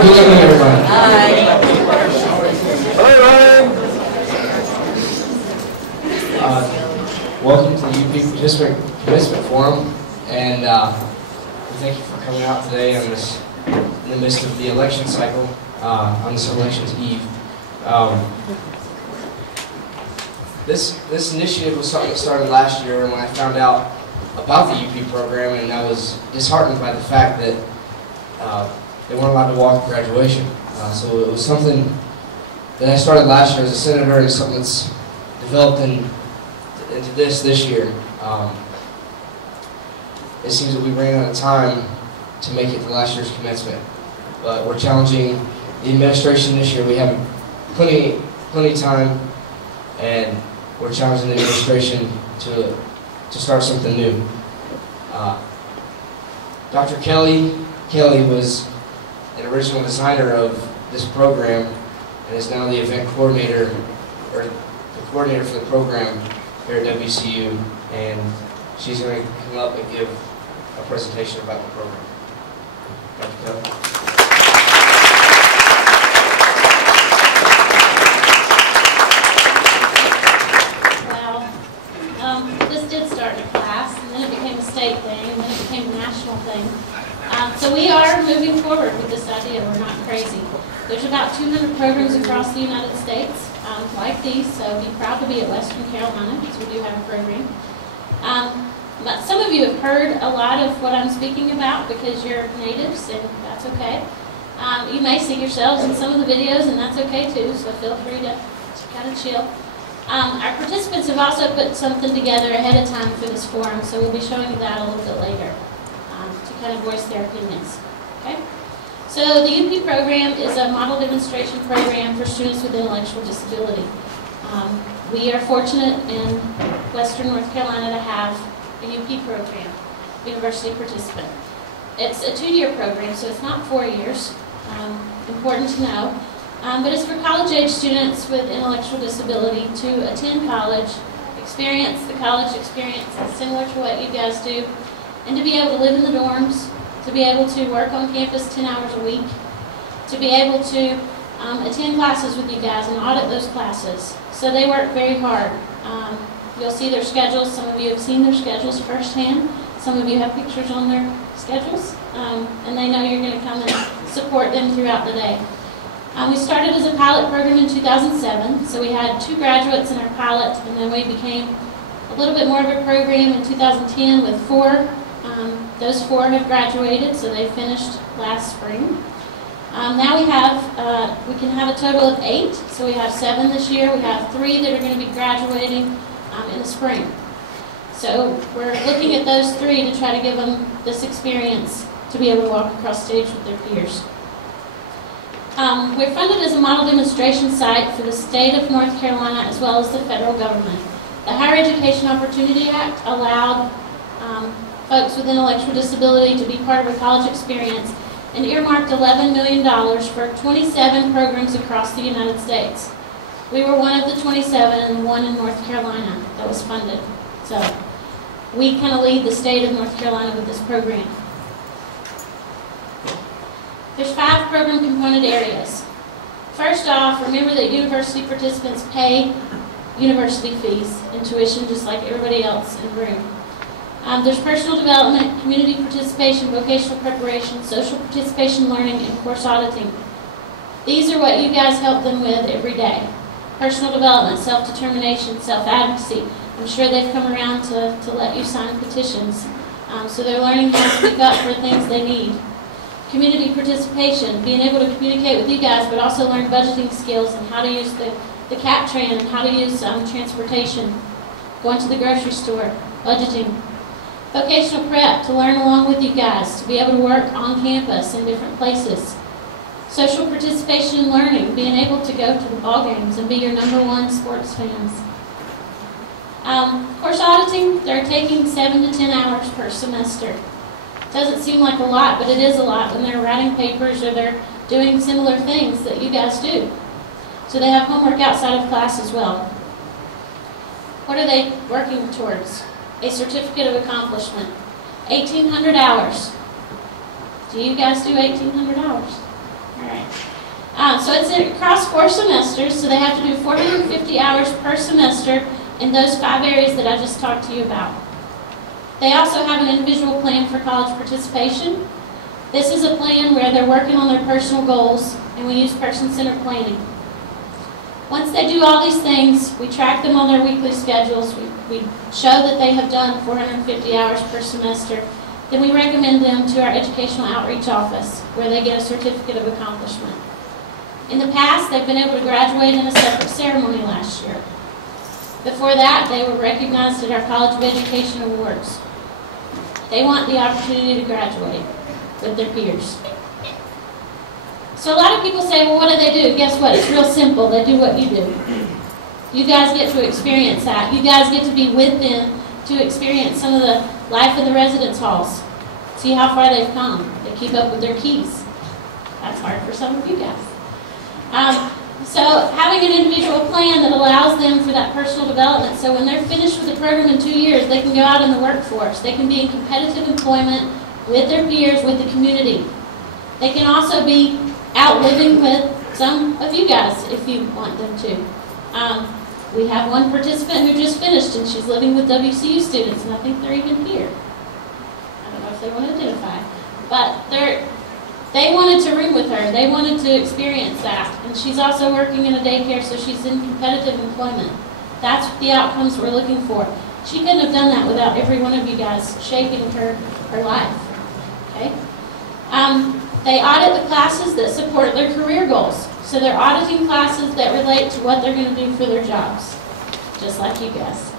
Good evening, everybody. Hi. Welcome to the UP Participant Forum, and thank you for coming out today in the midst of the election cycle, on this election's eve. This initiative was something that started last year, and when I found out about the UP program, and I was disheartened by the fact that they weren't allowed to walk at graduation. So it was something that I started last year as a senator, and something that's developed into this year. It seems that we ran out of time to make it to last year's commencement, but we're challenging the administration this year. We have plenty of time, and we're challenging the administration to start something new. Dr. Kelly was an original designer of this program, and is now the event coordinator, or the coordinator for the program here at WCU, and she's going to come up and give a presentation about the program. Dr. Kelly. State thing, and then it became a national thing. So we are moving forward with this idea. We're not crazy. There's about 200 programs across the United States like these, so be proud to be at Western Carolina, because we do have a program. But some of you have heard a lot of what I'm speaking about because you're natives, and that's okay. You may see yourselves in some of the videos, and that's okay too, so feel free to kind of chill. Our participants have also put something together ahead of time for this forum, so we'll be showing you that a little bit later to kind of voice their opinions. Okay? So the UP program is a model demonstration program for students with intellectual disability. We are fortunate in Western North Carolina to have a UP program, University Participant. It's a 2-year program, so it's not 4 years. Important to know. But it's for college-age students with intellectual disability to attend college, experience the college experience similar to what you guys do, and to be able to live in the dorms, to be able to work on campus 10 hours a week, to be able to attend classes with you guys and audit those classes. So they work very hard. You'll see their schedules. Some of you have seen their schedules firsthand. Some of you have pictures on their schedules, and they know you're going to come and support them throughout the day. We started as a pilot program in 2007, so we had 2 graduates in our pilot, and then we became a little bit more of a program in 2010 with 4. Those 4 have graduated, so they finished last spring. Now we can have a total of 8, so we have 7 this year. We have 3 that are going to be graduating in the spring. So we're looking at those 3 to try to give them this experience to be able to walk across stage with their peers. We're funded as a model demonstration site for the state of North Carolina as well as the federal government. The Higher Education Opportunity Act allowed folks with intellectual disability to be part of a college experience and earmarked $11 million for 27 programs across the United States. We were one of the 27 and one in North Carolina that was funded. So we kind of lead the state of North Carolina with this program. There's 5 program component areas. First off, remember that university participants pay university fees and tuition just like everybody else in the room. There's personal development, community participation, vocational preparation, social participation learning, and course auditing. These are what you guys help them with every day. Personal development, self-determination, self-advocacy. I'm sure they've come around to let you sign petitions. So they're learning how to speak up for things they need. Community participation, being able to communicate with you guys, but also learn budgeting skills and how to use the CAP train and how to use transportation, going to the grocery store, budgeting. Vocational prep, to learn along with you guys, to be able to work on campus in different places. Social participation and learning, being able to go to the ball games and be your #1 sports fans. Course auditing, they're taking 7 to 10 hours per semester. Doesn't seem like a lot, but it is a lot when they're writing papers or they're doing similar things that you guys do. So they have homework outside of class as well. What are they working towards? A certificate of accomplishment. 1,800 hours. Do you guys do 1,800 hours? All right. So it's across 4 semesters, so they have to do 450 hours per semester in those 5 areas that I just talked to you about. They also have an individual plan for college participation. This is a plan where they're working on their personal goals, and we use person-centered planning. Once they do all these things, we track them on their weekly schedules. We show that they have done 450 hours per semester. Then we recommend them to our educational outreach office, where they get a certificate of accomplishment. In the past, they've been able to graduate in a separate ceremony last year. Before that, they were recognized at our College of Education Awards. They want the opportunity to graduate with their peers. So a lot of people say, well, what do? Guess what? It's real simple. They do what you do. You guys get to experience that. You guys get to be with them to experience some of the life in the residence halls. See how far they've come. They keep up with their keys. That's hard for some of you guys. So having an individual plan that allows them for that personal development, so when they're finished with the program in 2 years, they can go out in the workforce. They can be in competitive employment with their peers, with the community. They can also be out living with some of you guys if you want them to. We have one participant who just finished, and she's living with WCU students, and I think they're even here. I don't know if they want to identify. But they wanted to room with her. They wanted to experience that. And she's also working in a daycare, so she's in competitive employment. That's the outcomes we're looking for. She couldn't have done that without every one of you guys shaping her life. Okay? They audit the classes that support their career goals. So they're auditing classes that relate to what they're going to do for their jobs, just like you guys.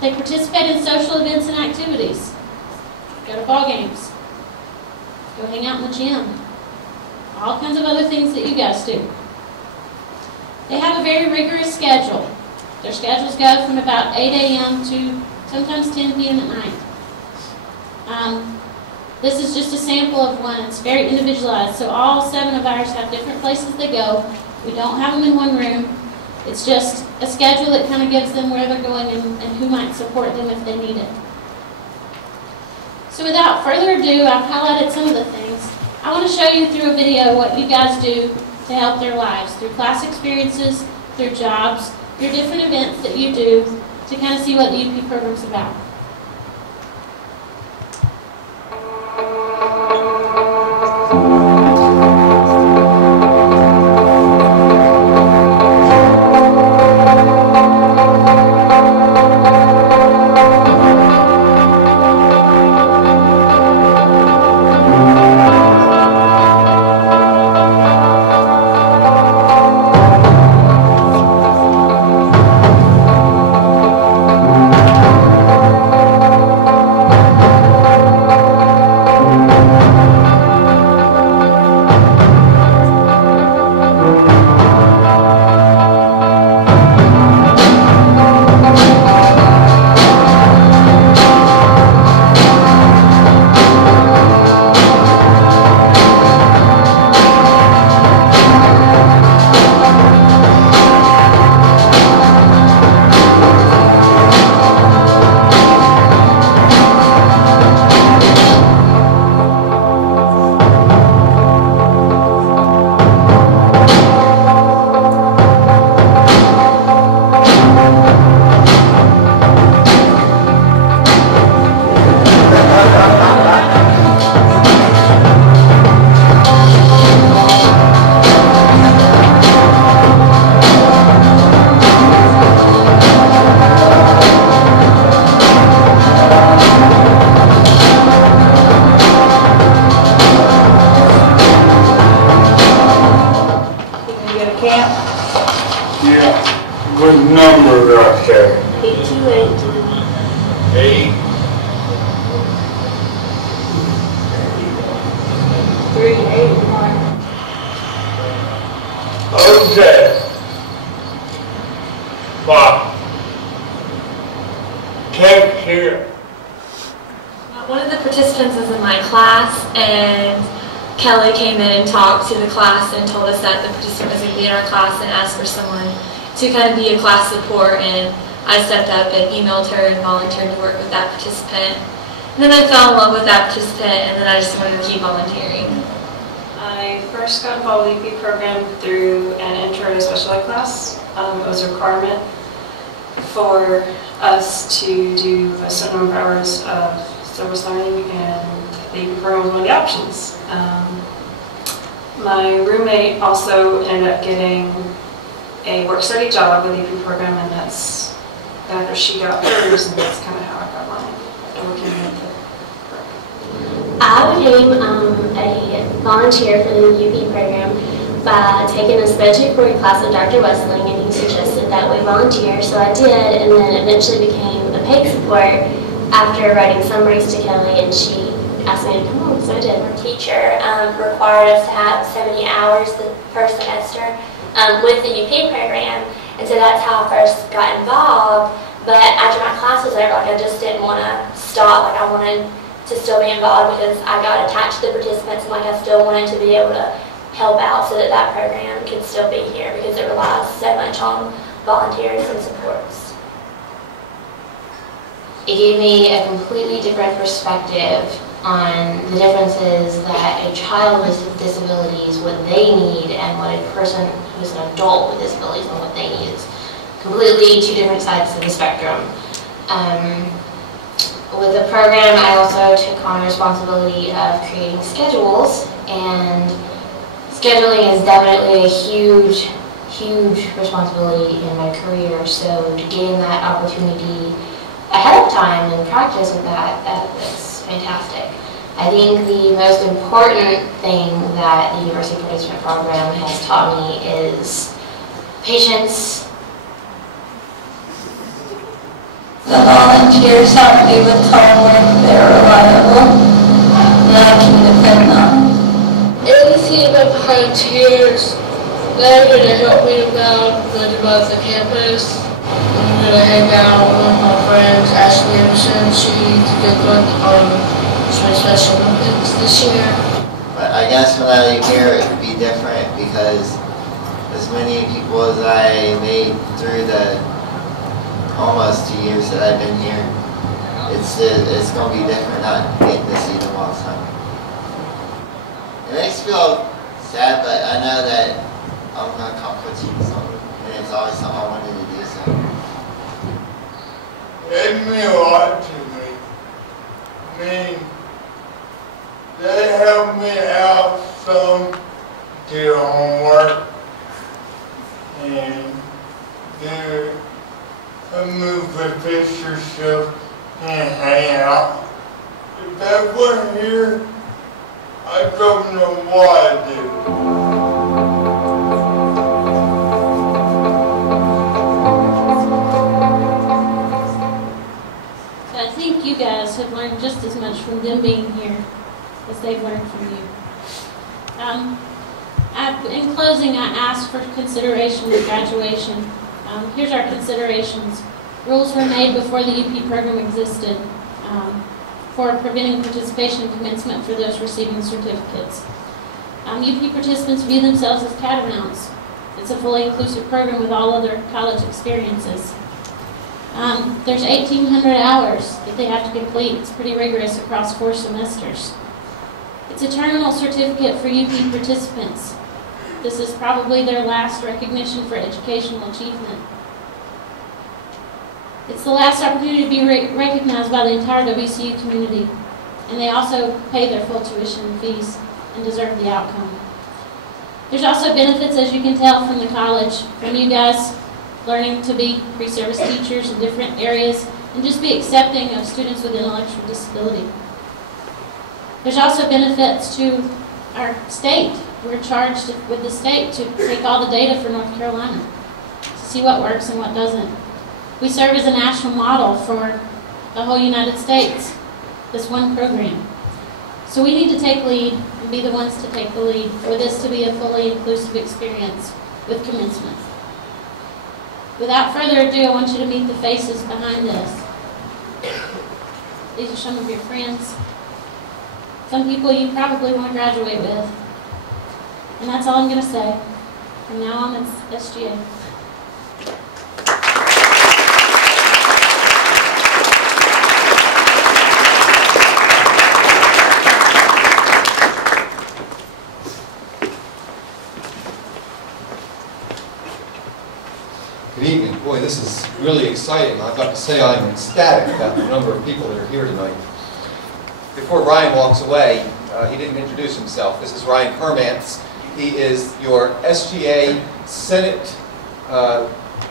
They participate in social events and activities. Go to ball games. Go hang out in the gym. All kinds of other things that you guys do. They have a very rigorous schedule. Their schedules go from about 8 a.m. to sometimes 10 p.m. at night. This is just a sample of one. It's very individualized. So all 7 of ours have different places they go. We don't have them in one room. It's just a schedule that kind of gives them where they're going and who might support them if they need it. So without further ado, I've highlighted some of the things. I want to show you through a video what you guys do to help their lives, through class experiences, through jobs, through different events that you do to kind of see what the UP program's about. What number right there? 8282. 8. 381. Okay. Bob. Take care. One of the participants is in my class, and Kelly came in and talked to the class and told us that the participant was going to be in our class and asked for someone to kind of be a class support, and I stepped up and emailed her and volunteered to work with that participant. And then I fell in love with that participant, and then I just wanted to keep volunteering. I first got involved with the UP program through an intro to special ed class. It was a requirement for us to do a certain number of hours of service learning, and the UP program was one of the options. My roommate also ended up getting a work-study job with the UP program, and that's after she got hers, and that's kind of how I got mine, working with the program. I became a volunteer for the UP program by taking a spreadsheet board class with Dr. Westling, and he suggested that we volunteer, so I did, and then eventually became a PAIC support after writing summaries to Kelly, and she asked me to come on, so I did. Our teacher required us to have 70 hours per semester with the UP program, and so that's how I first got involved. But after my class was over, I just didn't want to stop. I wanted to still be involved because I got attached to the participants, and I still wanted to be able to help out so that that program could still be here because it relies so much on volunteers and supports. It gave me a completely different perspective on the differences that a child with disabilities, what they need, and what a person who's an adult with disabilities and what they need. It's completely two different sides of the spectrum. With the program, I also took on the responsibility of creating schedules, and scheduling is definitely a huge responsibility in my career, so to gain that opportunity ahead of time and practice with that is fantastic. I think the most important thing that the University Participant Program has taught me is patience. The volunteers help me with homework. They're reliable, and I can depend on. ABC volunteers, they're going to help me about the campus. I'm going to hang out with my friends. Ashley Anderson, she's a good one on Special Olympics this year. But I guess when I leave here, it would be different because as many people as I made through the almost 2 years that I've been here, it's going to be different not getting to see them all the time. It makes me feel sad, but I know that I'm going to accomplish something, and it's always something I wanted to do. So. It meant a lot to me. I mean, they helped me out some, do homework, and do a movie picture stuff and hang out. If that wasn't here, I don't know what I'd do. You guys have learned just as much from them being here as they've learned from you. In closing, I asked for consideration of graduation. Here's our considerations. Rules were made before the UP program existed for preventing participation and commencement for those receiving certificates. UP participants view themselves as catamounts. It's a fully inclusive program with all other college experiences. There's 1,800 hours that they have to complete. It's pretty rigorous across 4 semesters. It's a terminal certificate for UP participants. This is probably their last recognition for educational achievement. It's the last opportunity to be recognized by the entire WCU community, and they also pay their full tuition and fees and deserve the outcome. There's also benefits, as you can tell from the college, from you guys learning to be pre-service teachers in different areas and just be accepting of students with intellectual disability. There's also benefits to our state. We're charged with the state to take all the data for North Carolina to see what works and what doesn't. We serve as a national model for the whole United States, this one program. So we need to take lead and be the ones to take the lead for this to be a fully inclusive experience with commencement. Without further ado, I want you to meet the faces behind us. These are some of your friends. Some people you probably want to graduate with. And that's all I'm going to say. From now on, it's SGA. Good evening. Boy, this is really exciting. I've got to say I'm ecstatic about the number of people that are here tonight. Before Ryan walks away, he didn't introduce himself. This is Ryan Permance. He is your SGA Senate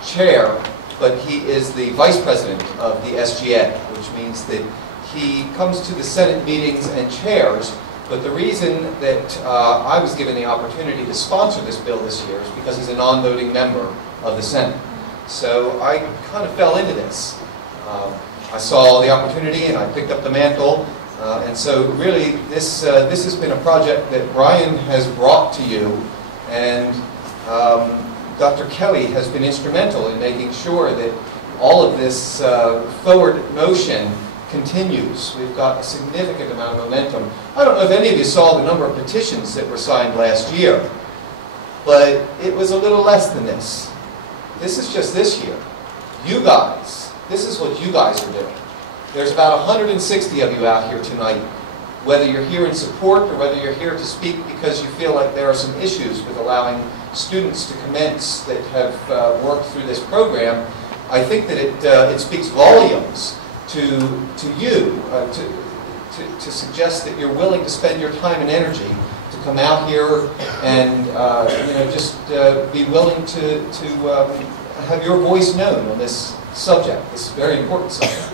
Chair, but he is the Vice President of the SGA, which means that he comes to the Senate meetings and chairs. But the reason that I was given the opportunity to sponsor this bill this year is because he's a non-voting member of the Senate. So I kind of fell into this. I saw the opportunity and I picked up the mantle. And so really this has been a project that Brian has brought to you, and Dr. Kelly has been instrumental in making sure that all of this forward motion continues. We've got a significant amount of momentum. I don't know if any of you saw the number of petitions that were signed last year, but it was a little less than this. This is just this year. You guys, this is what you guys are doing. There's about 160 of you out here tonight, whether you're here in support or whether you're here to speak because you feel like there are some issues with allowing students to commence that have worked through this program. I think that it speaks volumes to you to suggest that you're willing to spend your time and energy to come out here and just be willing to have your voice known on this subject, this very important subject.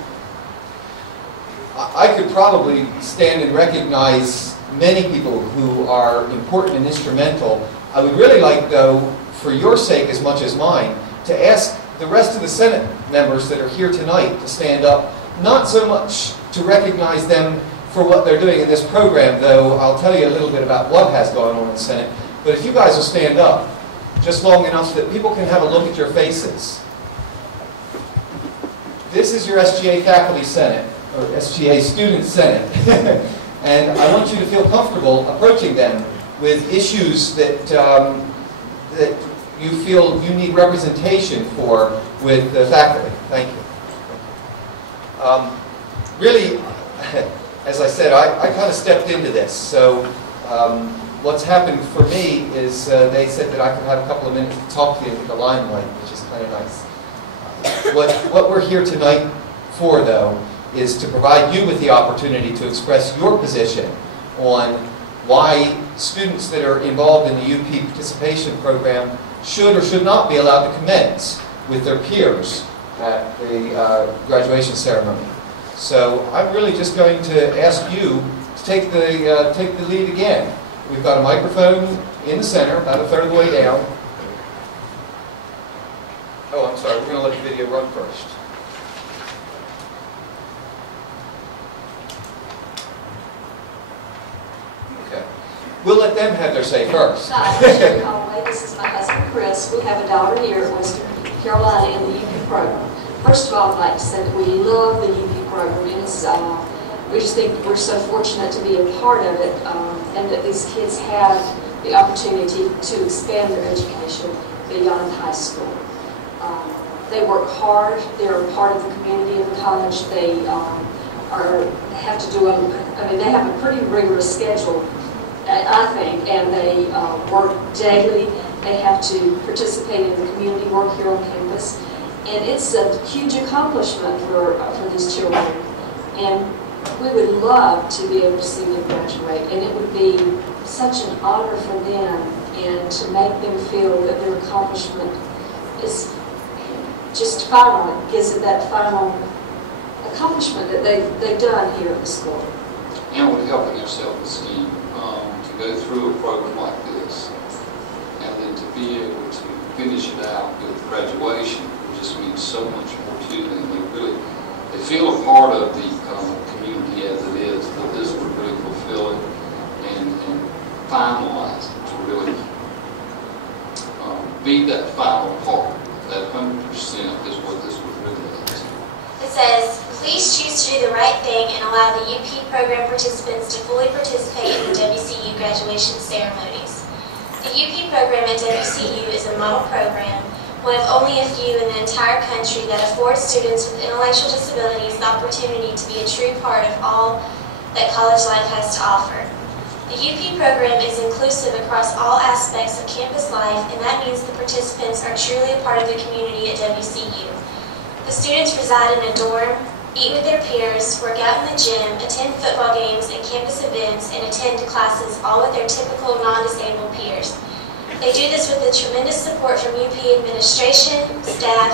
I could probably stand and recognize many people who are important and instrumental. I would really like, though, for your sake as much as mine, to ask the rest of the Senate members that are here tonight to stand up, not so much to recognize them for what they're doing in this program, though I'll tell you a little bit about what has gone on in the Senate, but if you guys will stand up just long enough that people can have a look at your faces. This is your SGA Faculty Senate, or SGA Student Senate, and I want you to feel comfortable approaching them with issues that, that you feel you need representation for with the faculty. Thank you. Really, as I said, I kind of stepped into this, so what's happened for me is they said that I could have a couple of minutes to talk to you in the limelight, which is kind of nice. What we're here tonight for, though, is to provide you with the opportunity to express your position on why students that are involved in the UP participation program should or should not be allowed to commence with their peers at the graduation ceremony. So I'm really just going to ask you to take the lead again. We've got a microphone in the center, about a third of the way down. Oh, I'm sorry, we're going to let the video run first. Okay. We'll let them have their say first. Hi, this is my husband, Chris. We have a daughter here at Western Carolina in the UP program. First of all, I'd like to say that we love the UP program. It's, we just think we're so fortunate to be a part of it, and that these kids have the opportunity to expand their education beyond high school. They work hard. They're a part of the community of the college. They have to do they have a pretty rigorous schedule, I think, and they work daily. They have to participate in the community work here on campus. And it's a huge accomplishment for these children. And we would love to be able to see them graduate. And it would be such an honor for them and to make them feel that their accomplishment is just final. It gives it that final accomplishment that they've done here at the school. And with helping their self-esteem to go through a program like this, and then to be able to finish it out with graduation, it just means so much more to them. They feel a part of the community as it is, that this would really fulfill it and finalize it, to really be that final part. That 100% is what this would really is. It says, please choose to do the right thing and allow the UP program participants to fully participate in the WCU graduation ceremonies. The UP program at WCU is a model program, one of only a few in the entire country that affords students with intellectual disabilities the opportunity to be a true part of all that college life has to offer. The UP program is inclusive across all aspects of campus life, and that means the participants are truly a part of the community at WCU. The students reside in a dorm, eat with their peers, work out in the gym, attend football games and campus events, and attend classes all with their typical non-disabled peers. They do this with the tremendous support from UP administration, staff,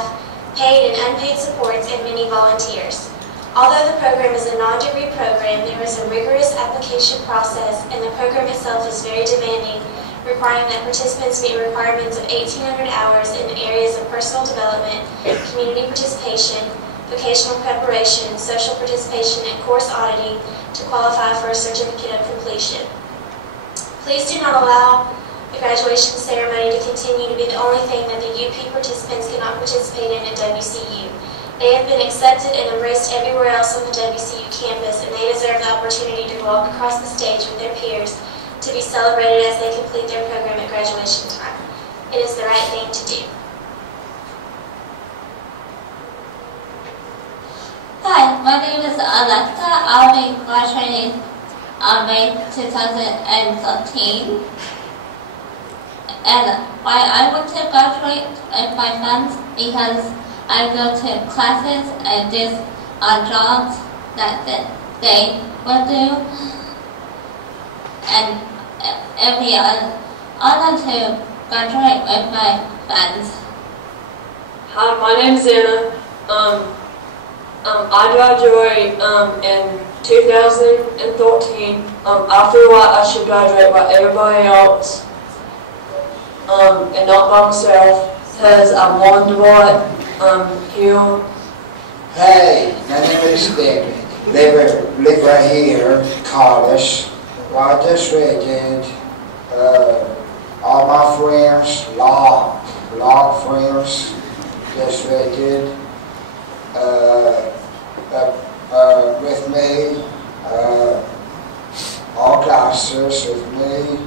paid and unpaid supports, and many volunteers. Although the program is a non-degree program, there is a rigorous application process, and the program itself is very demanding, requiring that participants meet requirements of 1,800 hours in the areas of personal development, community participation, vocational preparation, social participation, and course auditing to qualify for a certificate of completion. Please do not allow the graduation ceremony to continue to be the only thing that the UP participants cannot participate in at WCU. They have been accepted and embraced everywhere else on the WCU campus, and they deserve the opportunity to walk across the stage with their peers to be celebrated as they complete their program at graduation time. It is the right thing to do. Hi, my name is Alexa. I'll be graduating on May 2013. And why I want to graduate with my friends because I go to classes and do jobs that they will do, and it'll be an honor to graduate with my friends. Hi, my name is Anna. I graduate in 2013. I feel like I should graduate like everybody else, and not by myself, because I'm wanting to write here. Hey, my name is David. Live right here, college. Well, I just did all my friends, law friends, just did with me, all classes with me.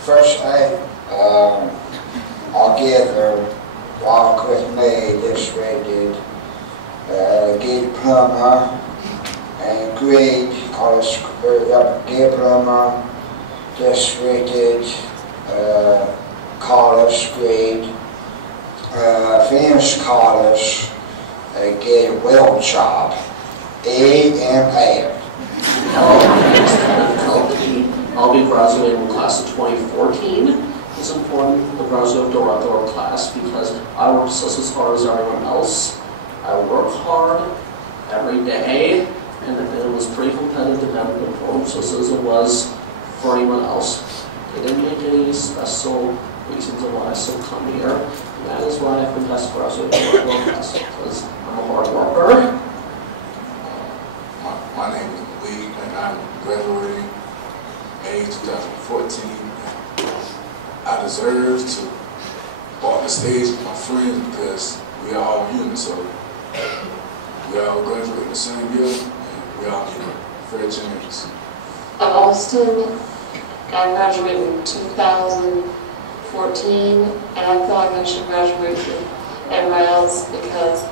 First I all together walk with me, just did get diploma and grade college diploma, just did college grade, finish college, get a well job, A. I'll be graduating in class of 2014. It's important to graduate with our class because I work just as hard as everyone else. I work hard every day, and it was pretty competitive to have a perform just as it was for anyone else. They didn't make any special reasons of why I still come here, and that is why I think I graduate with our class, because I'm a hard worker. My name is Lee, and I'm graduating May 2014. I deserve to walk the stage with my friends because we are all human, so we all graduate the same year, and we all need a fair chance. I'm Austin. I graduated in 2014, and I feel like I should graduate with everybody else because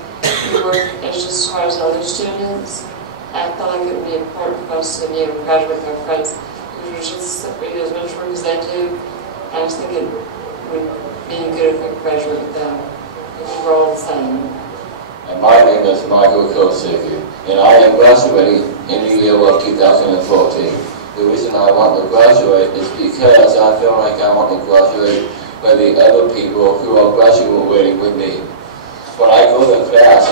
we work just as hard as other students. I feel like it would be important for us to be able to graduate with our friends. We do as much work as they do. I just think it would be good if we graduate with them, if we're all the same. And my name is Michael Kosicki, and I am graduating in the year of 2014. The reason I want to graduate is because I feel like I want to graduate with the other people who are graduating with me. When I go to class, I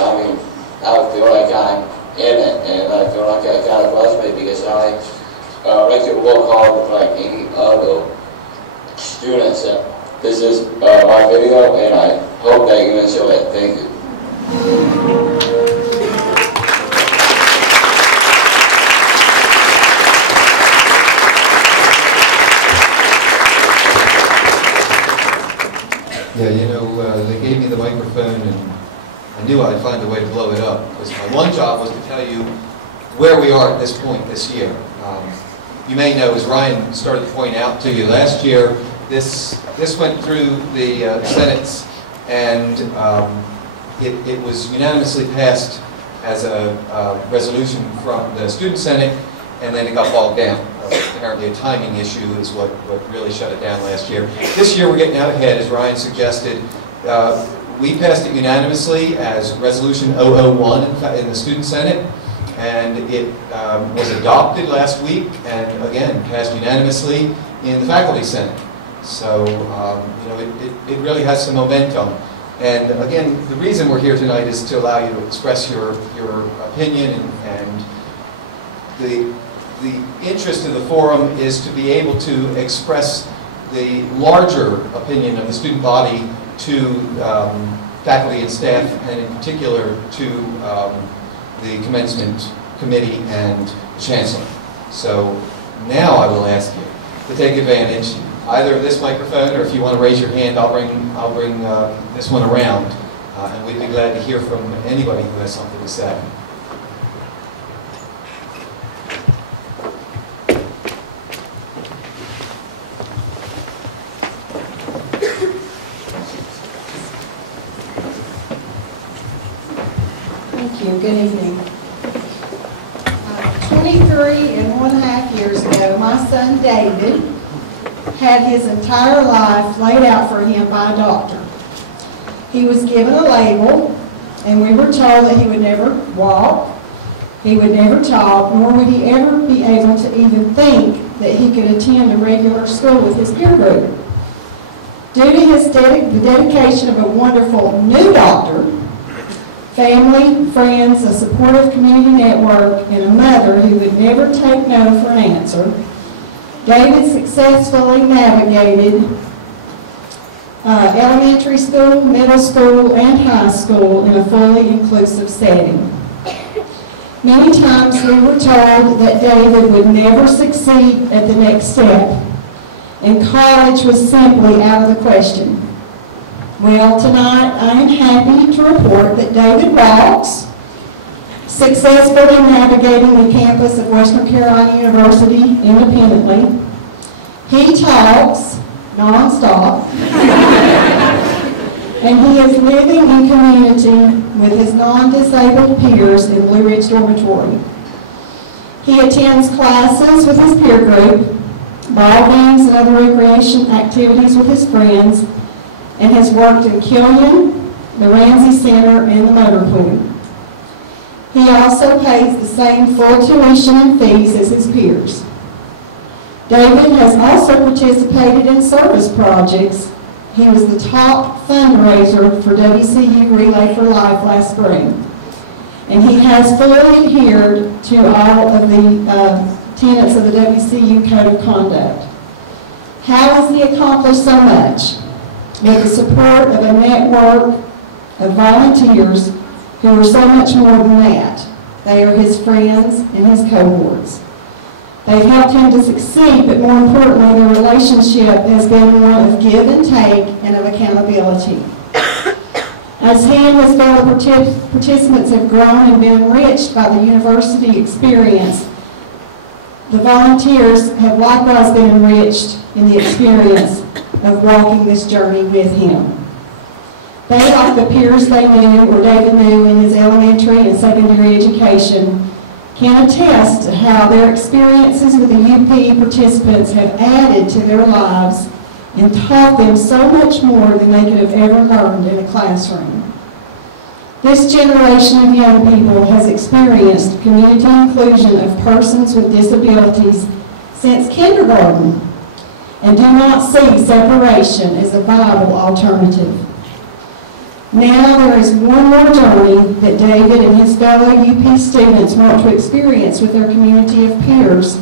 feel like I'm in it, and I feel like I gotta graduate because I like to work hard like any other students. This is my video, and I hope that you enjoy it. Thank you. Yeah, you know, they gave me the microphone, and I knew I'd find a way to blow it up, because my one job was to tell you where we are at this point this year. You may know, as Ryan started to point out to you, last year this went through the Senate's, and it was unanimously passed as a resolution from the Student Senate, and then it got bogged down. Apparently a timing issue is what really shut it down last year. This year we're getting out ahead, as Ryan suggested. We passed it unanimously as Resolution 001 in the Student Senate, and it was adopted last week, and again, passed unanimously in the Faculty Senate. So, you know, it really has some momentum. And again, the reason we're here tonight is to allow you to express your opinion, and the interest of the forum is to be able to express the larger opinion of the student body to faculty and staff, and in particular to the commencement committee and the chancellor. So now I will ask you to take advantage either of this microphone, or if you want to raise your hand, I'll bring this one around, and we'd be glad to hear from anybody who has something to say. Thank you. Good evening. 23.5 years ago, my son David had his entire life laid out for him by a doctor. He was given a label, and we were told that he would never walk, he would never talk, nor would he ever be able to even think that he could attend a regular school with his peer group. Due to the dedication of a wonderful new doctor, family, friends, a supportive community network, and a mother who would never take no for an answer, David successfully navigated elementary school, middle school, and high school in a fully inclusive setting. Many times we were told that David would never succeed at the next step, and college was simply out of the question. Well, tonight I am happy to report that David walks, successfully navigating the campus of Western Carolina University independently. He talks non-stop, and he is living in community with his non-disabled peers in Blue Ridge Dormitory. He attends classes with his peer group, ball games and other recreation activities with his friends, and has worked in Killian, the Ramsey Center, and the motor pool. He also pays the same full tuition and fees as his peers. David has also participated in service projects. He was the top fundraiser for WCU Relay for Life last spring. And he has fully adhered to all of the tenets of the WCU Code of Conduct. How has he accomplished so much? With the support of a network of volunteers who are so much more than that. They are his friends and his cohorts. They've helped him to succeed, but more importantly, the relationship has been one of give and take and of accountability. As he and his fellow participants have grown and been enriched by the university experience, the volunteers have likewise been enriched in the experience of walking this journey with him. They, like the peers they knew, or David knew in his elementary and secondary education, can attest to how their experiences with the UP participants have added to their lives and taught them so much more than they could have ever learned in a classroom. This generation of young people has experienced community inclusion of persons with disabilities since kindergarten and do not see separation as a viable alternative. Now there is one more journey that David and his fellow UP students want to experience with their community of peers.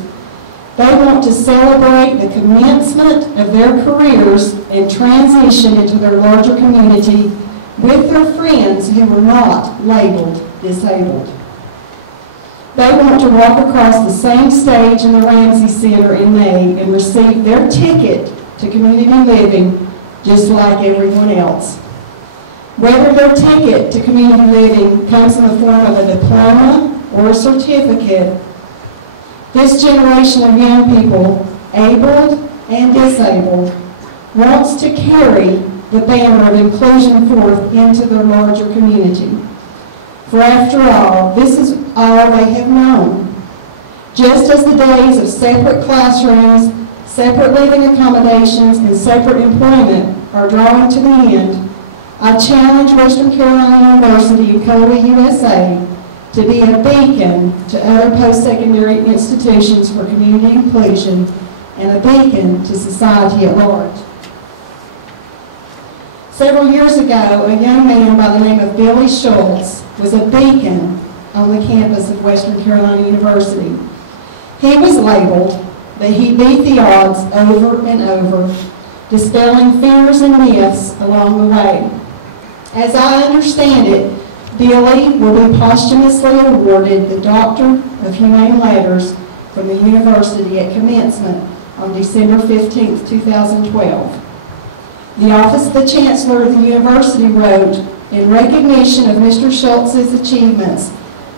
They want to celebrate the commencement of their careers and transition into their larger community with their friends who were not labeled disabled. They want to walk across the same stage in the Ramsey Center in May and receive their ticket to community living just like everyone else. Whether their ticket to community living comes in the form of a diploma or a certificate, this generation of young people, abled and disabled, wants to carry the banner of inclusion forth into their larger community. For after all, this is all they have known. Just as the days of separate classrooms, separate living accommodations, and separate employment are drawing to the end, I challenge Western Carolina University of Colby, USA to be a beacon to other post-secondary institutions for community inclusion and a beacon to society at large. Several years ago, a young man by the name of Billy Schultz was a beacon on the campus of Western Carolina University. He was labeled, but he beat the odds over and over, dispelling fears and myths along the way. As I understand it, Billy will be posthumously awarded the Doctor of Humane Letters from the university at commencement on December 15, 2012. The Office of the Chancellor of the University wrote, in recognition of Mr. Schultz's achievements,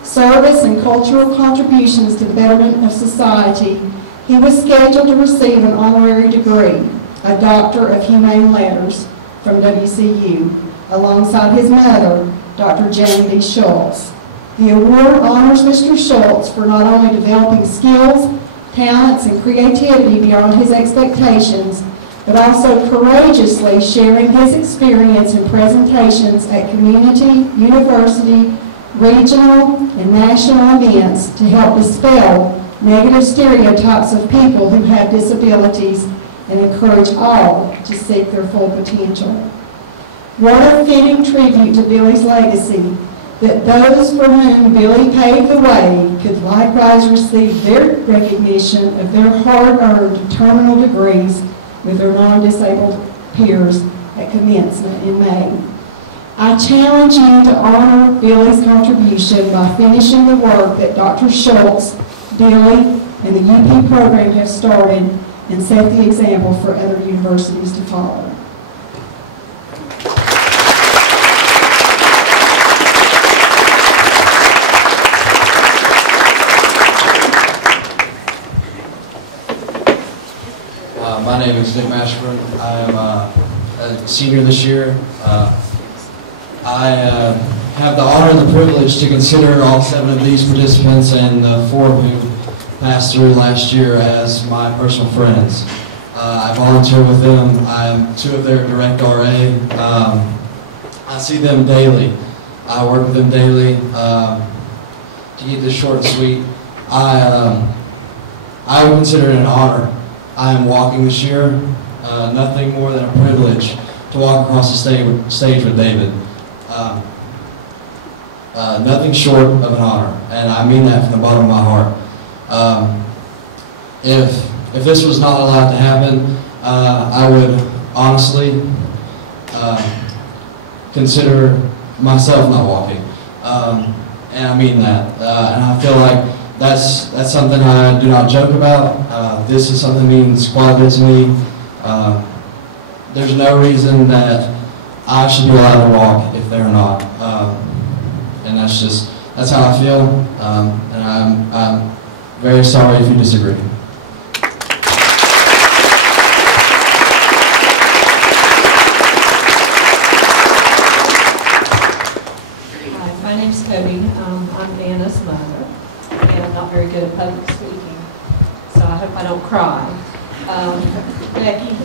service and cultural contributions to the betterment of society, he was scheduled to receive an honorary degree, a Doctor of Humane Letters from WCU, alongside his mother, Dr. Jane B. Schultz. The award honors Mr. Schultz for not only developing skills, talents, and creativity beyond his expectations, but also courageously sharing his experience in presentations at community, university, regional, and national events to help dispel negative stereotypes of people who have disabilities and encourage all to seek their full potential. What a fitting tribute to Billy's legacy, that those for whom Billy paved the way could likewise receive their recognition of their hard-earned terminal degrees with their non-disabled peers at commencement in May. I challenge you to honor Billy's contribution by finishing the work that Dr. Schultz, Billy, and the UP program have started and set the example for other universities to follow. My name is Nick Mashburn. I am a senior this year. I have the honor and the privilege to consider all 7 of these participants and the 4 who passed through last year as my personal friends. I volunteer with them. I'm 2 of their direct RA. I see them daily. I work with them daily. To keep this short and sweet, I would consider it an honor. I am walking this year, nothing more than a privilege to walk across the stage with David. Nothing short of an honor, and I mean that from the bottom of my heart. If this was not allowed to happen, I would honestly consider myself not walking, and I mean that. And I feel like that's something I do not joke about. This is something that means quite a bit to me. There's no reason that I should be allowed to walk if they're not. And that's how I feel. And I'm very sorry if you disagree. Hi, my name's Cody. I'm Anna's mother, and I'm not very good at public speaking, so I hope I don't cry. Becky,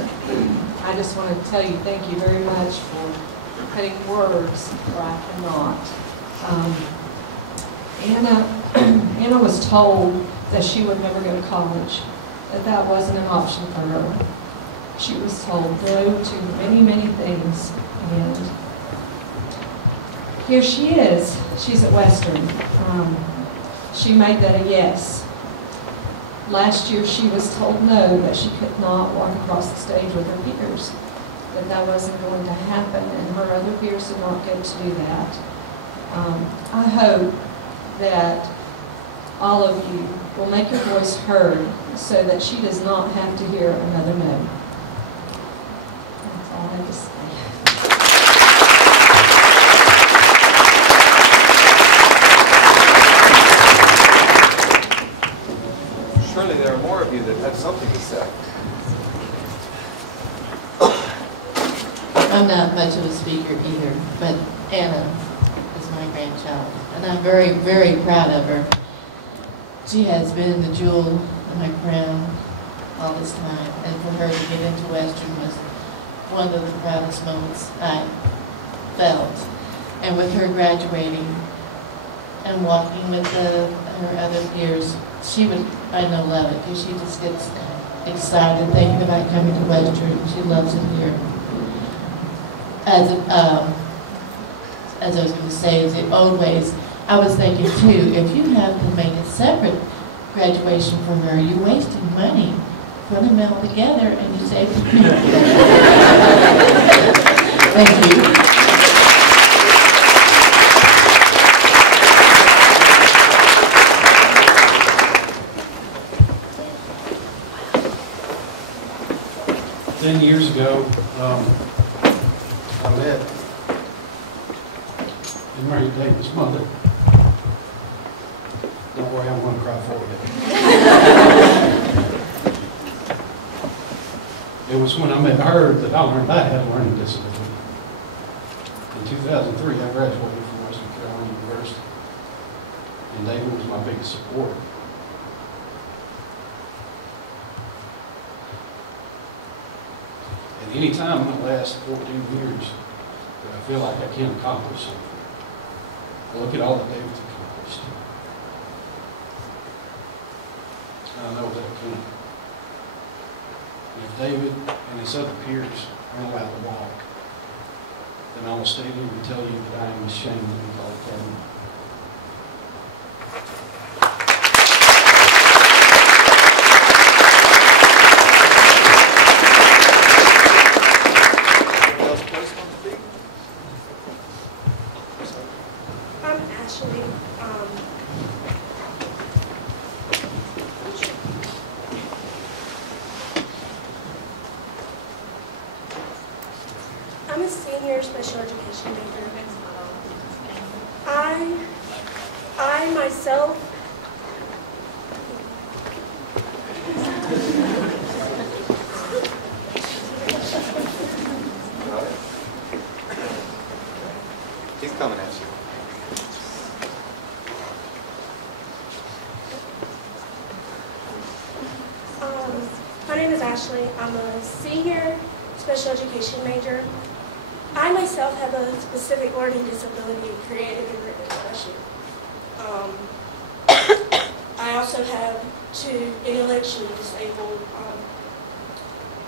I just want to tell you thank you very much for putting words where I cannot. Anna was told that she would never go to college, that wasn't an option for her. She was told no to many, many things, and here she is. She's at Western. She made that a yes. Last year she was told no, that she could not walk across the stage with her peers, that wasn't going to happen, and her other peers did not get to do that. I hope that all of you will make your voice heard so that she does not have to hear another no. That's all I have to say. Surely there are more of you that have something to say. I'm not much of a speaker either, but Anna is my grandchild, and I'm very, very proud of her. She has been the jewel in my crown all this time, and for her to get into Western was one of the proudest moments I felt. And with her graduating and walking with her other peers, she would, I know, love it, because she just gets excited thinking about coming to Western. She loves it here. As I was going to say, as the old ways, I was thinking too, if you have to make a separate graduation for her, you're wasting money. Put them all together and you save the money. Thank you. 10 years ago, I met and married David's mother. Don't worry, I'm going to cry for you. It was when I met her that I learned I had a learning disability. In 2003, I graduated from Western Carolina University, and David was my biggest supporter. And any time in the last 14 years that I feel like I can't accomplish something, I look at all that David's accomplished. And I know that I can. And if David and his other peers aren't allowed to walk, then I will stand here and tell you that I am ashamed to be called family. I'm a senior special education major. I myself, He's coming at you. my name is Ashley. I'm a senior special education major. I myself have a specific learning disability in creative and written expression. I also have 2 intellectually disabled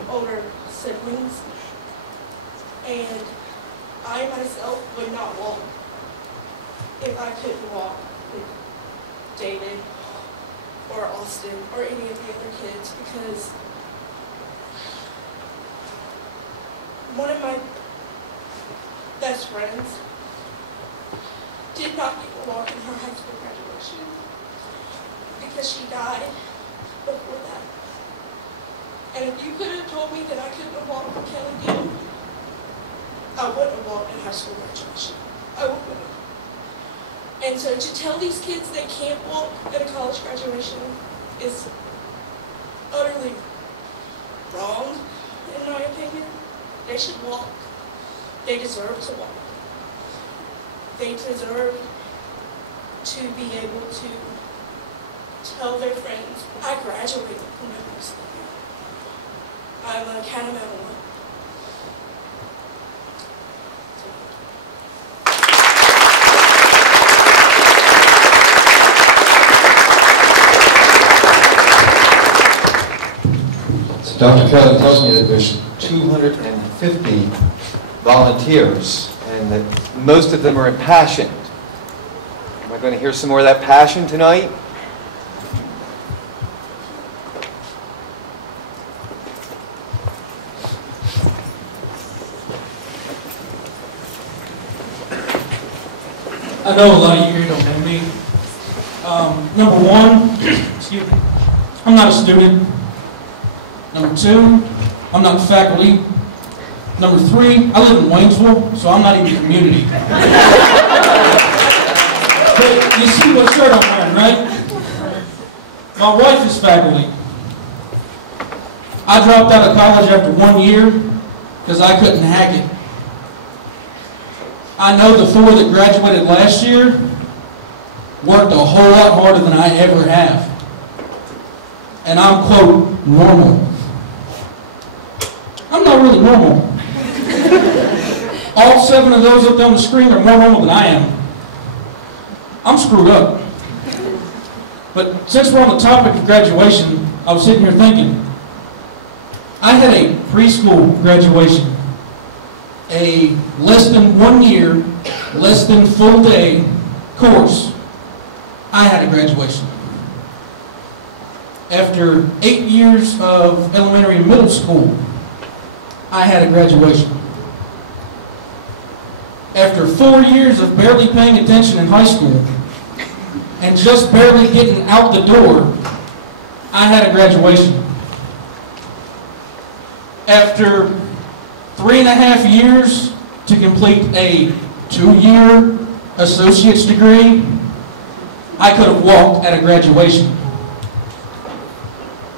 older siblings, and I myself would not walk if I couldn't walk with David or Austin or any of the other kids, because one of my best friends did not get to walk in her high school graduation because she died before that. And if you could have told me that I couldn't have walked with Kelly Dean, I wouldn't have walked in high school graduation. I wouldn't have. And so to tell these kids they can't walk at a college graduation is utterly wrong, in my opinion. They should walk. They deserve to walk. They deserve to be able to tell their friends, I graduated from WCU. I'm a Catamount alum. So Dr. Kelly tells me that there's 250 volunteers, and that most of them are impassioned. Am I going to hear some more of that passion tonight? I know a lot of you here don't know me. Number one, excuse me, I'm not a student. Number 2, I'm not faculty. Number 3, I live in Waynesville, so I'm not even community. But you see what shirt I'm wearing, right? My wife is faculty. I dropped out of college after 1 year because I couldn't hack it. I know the 4 that graduated last year worked a whole lot harder than I ever have. And I'm, quote, normal. I'm not really normal. All 7 of those up there on the screen are more normal than I am. I'm screwed up. But since we're on the topic of graduation, I was sitting here thinking, I had a preschool graduation, a less than 1 year, less than full day course. I had a graduation. After 8 years of elementary and middle school, I had a graduation. After 4 years of barely paying attention in high school and just barely getting out the door, I had a graduation. After 3.5 years to complete a 2-year associate's degree, I could have walked at a graduation.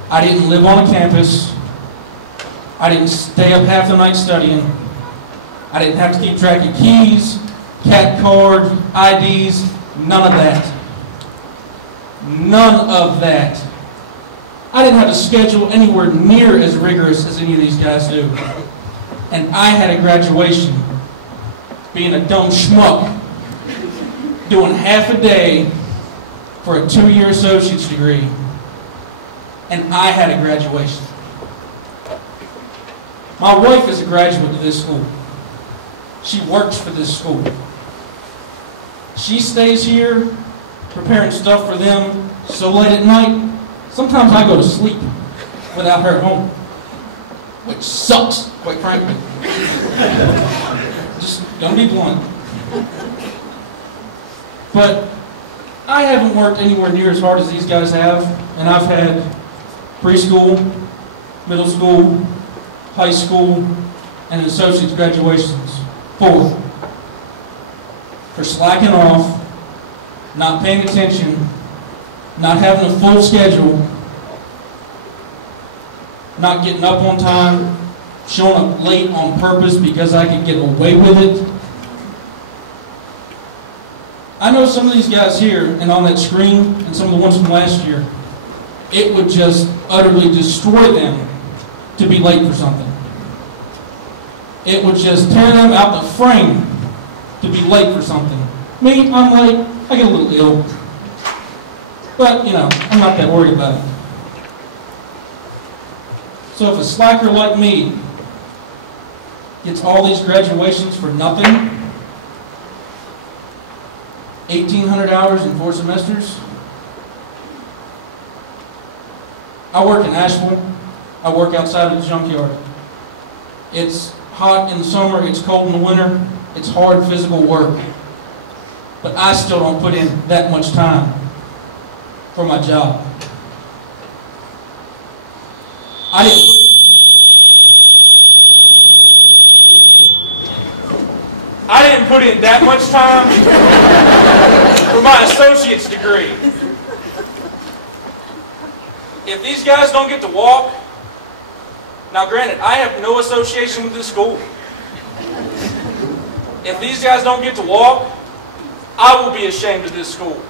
I didn't live on a campus. I didn't stay up half the night studying. I didn't have to keep track of keys, cat card, IDs, none of that. None of that. I didn't have a schedule anywhere near as rigorous as any of these guys do. And I had a graduation being a dumb schmuck, doing half a day for a 2-year associate's degree. And I had a graduation. My wife is a graduate of this school. She works for this school. She stays here preparing stuff for them so late at night. Sometimes I go to sleep without her at home, which sucks, quite frankly. Just gonna be blunt. But I haven't worked anywhere near as hard as these guys have, and I've had preschool, middle school, high school, and associate's graduations. 4. For slacking off, not paying attention, not having a full schedule, not getting up on time, showing up late on purpose because I could get away with it. I know some of these guys here and on that screen and some of the ones from last year, it would just utterly destroy them to be late for something. It would just tear them out the frame to be late for something. Me, I'm late, I get a little ill. But, you know, I'm not that worried about it. So if a slacker like me gets all these graduations for nothing, 1,800 hours in 4 semesters, I work in Asheville. I work outside of the junkyard. It's hot in the summer, it's cold in the winter, it's hard physical work. But I still don't put in that much time for my job. I didn't put in that much time for my associate's degree. If these guys don't get to walk, now granted, I have no association with this school. If these guys don't get to walk, I will be ashamed of this school.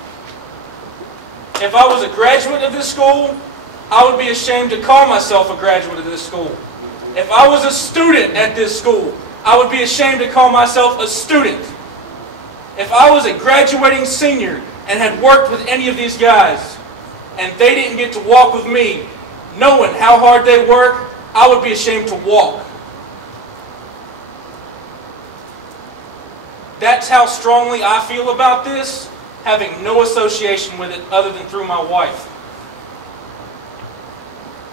If I was a graduate of this school, I would be ashamed to call myself a graduate of this school. If I was a student at this school, I would be ashamed to call myself a student. If I was a graduating senior and had worked with any of these guys, and they didn't get to walk with me, knowing how hard they work, I would be ashamed to walk. That's how strongly I feel about this, having no association with it other than through my wife.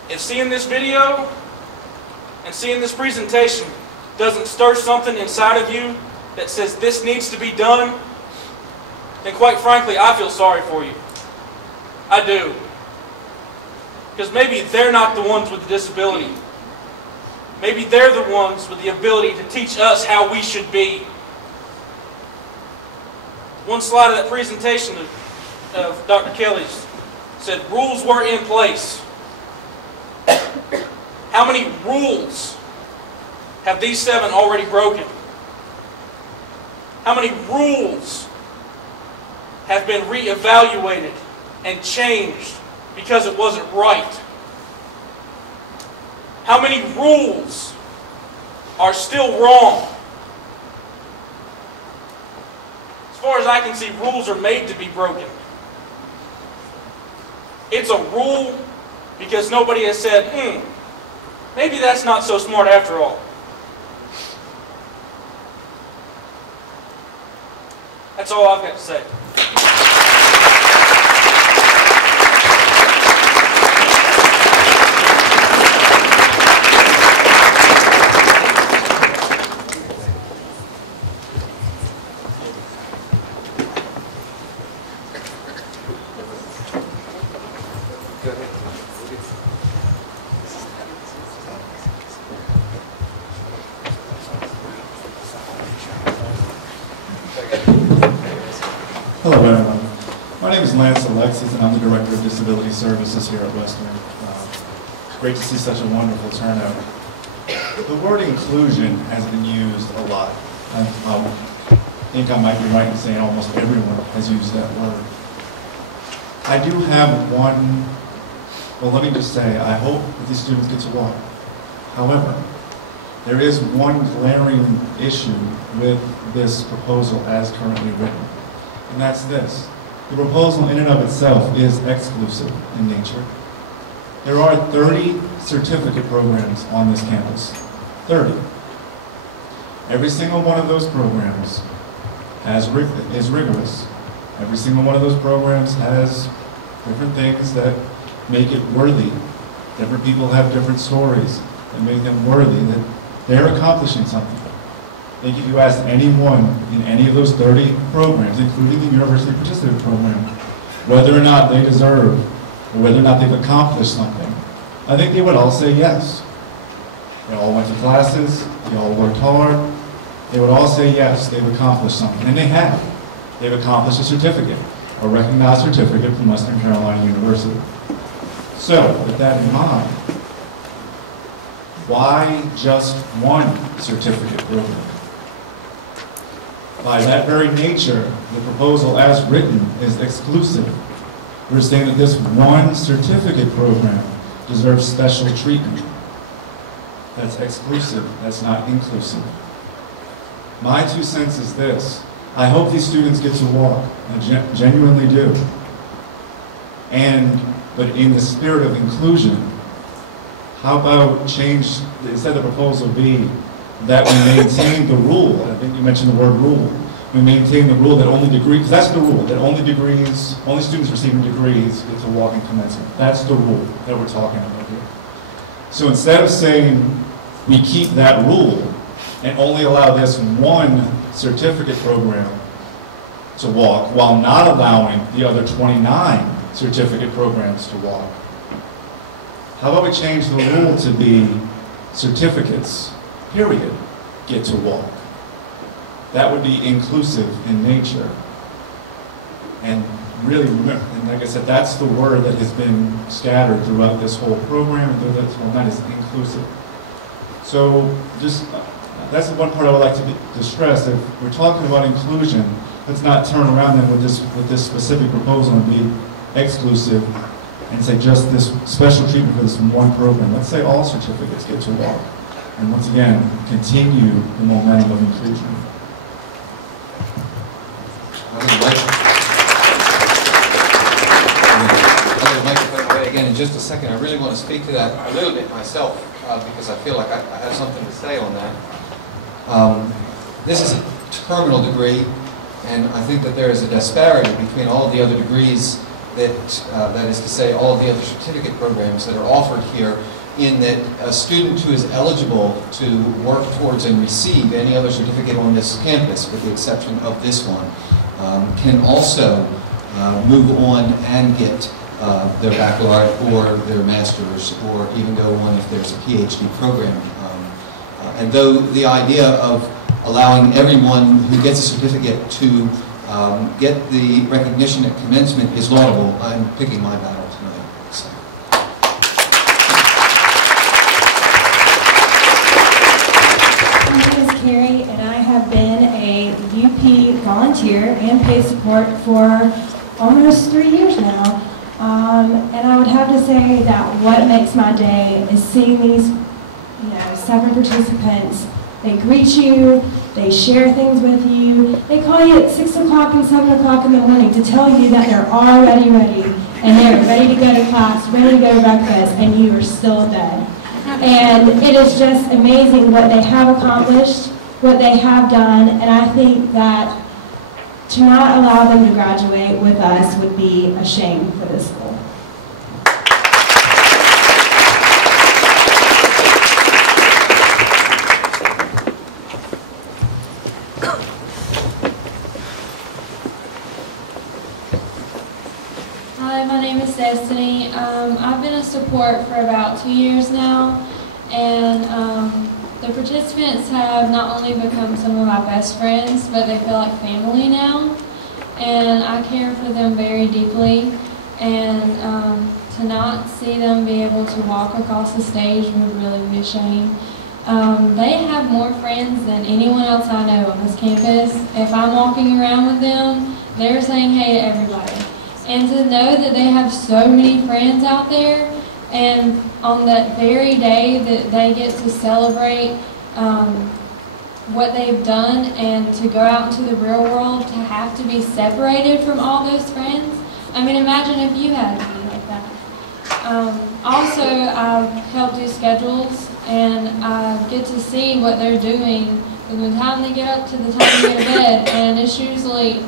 If seeing this video and seeing this presentation doesn't stir something inside of you that says this needs to be done, then quite frankly, I feel sorry for you. I do. Because maybe they're not the ones with the disability. Maybe they're the ones with the ability to teach us how we should be. One slide of that presentation of Dr. Kelly's said rules were in place. How many rules have these 7 already broken? How many rules have been reevaluated and changed because it wasn't right? How many rules are still wrong? As far as I can see, rules are made to be broken. It's a rule because nobody has said, maybe that's not so smart after all. That's all I've got to say. Hello everyone. My name is Lance Alexis and I'm the Director of Disability Services here at Western. It's great to see such a wonderful turnout. The word inclusion has been used a lot. I think I might be right in saying almost everyone has used that word. I do have one, well let me just say, I hope that these students get to walk. However, there is one glaring issue with this proposal as currently written. And that's this. The proposal in and of itself is exclusive in nature. There are 30 certificate programs on this campus. 30. Every single one of those programs is rigorous. Every single one of those programs has different things that make it worthy. Different people have different stories that make them worthy, that they're accomplishing something. I think if you ask anyone in any of those 30 programs, including the University Participant Program, whether or not they deserve, or whether or not they've accomplished something, I think they would all say yes. They all went to classes, they all worked hard, they would all say yes, they've accomplished something, and they have. They've accomplished a certificate, a recognized certificate from Western Carolina University. So, with that in mind, why just one certificate program? By that very nature, the proposal as written is exclusive. We're saying that this one certificate program deserves special treatment. That's exclusive, that's not inclusive. My 2 cents is this. I hope these students get to walk. I genuinely do. But in the spirit of inclusion, how about change, instead of the proposal be that we maintain the rule, I think you mentioned the word rule, we maintain the rule that only degrees, that's the rule, that only students receiving degrees get to walk in commencement. That's the rule that we're talking about here. So instead of saying we keep that rule and only allow this one certificate program to walk while not allowing the other 29 certificate programs to walk, how about we change the rule to be certificates, period, get to walk. That would be inclusive in nature. And really, and like I said, that's the word that has been scattered throughout this whole program and through this whole night, is inclusive. So just, that's the one part I would like to stress. If we're talking about inclusion, let's not turn around then with this specific proposal and be exclusive and say just this special treatment for this one program. Let's say all certificates get to walk. And once again, continue the momentum of inclusion. Again, in just a second, I really want to speak to that a little bit myself because I feel like I have something to say on that. This is a terminal degree, and I think that there is a disparity between all of the other degrees that is to say all of the other certificate programs that are offered here, in that a student who is eligible to work towards and receive any other certificate on this campus, with the exception of this one, can also move on and get their baccalaureate or their master's, or even go on if there's a PhD program. And though the idea of allowing everyone who gets a certificate to get the recognition at commencement is laudable, I'm picking my battle tonight. So. My name is Carrie, and I have been a UP volunteer volunteer and paid support for almost 3 years now. And I would have to say that what makes my day is seeing these 7 participants. They greet you, they share things with you, they call you at 6 o'clock and 7 o'clock in the morning to tell you that they're already ready, and they're ready to go to class, ready to go to breakfast, and you are still in bed. And it is just amazing what they have accomplished, what they have done, and I think that to not allow them to graduate with us would be a shame for this school. Hi, my name is Destiny. I've been a support for about 2 years now, and the participants have not only become some of my best friends, but they feel like family now, and I care for them very deeply, and to not see them be able to walk across the stage would really be a shame. They have more friends than anyone else I know on this campus. If I'm walking around with them, they're saying hey to everybody. And to know that they have so many friends out there, and on that very day that they get to celebrate what they've done and to go out into the real world, to have to be separated from all those friends. I mean, imagine if you had to be like that. Also, I've helped do schedules, and I get to see what they're doing from the time they get up to the time they go to bed, and it's usually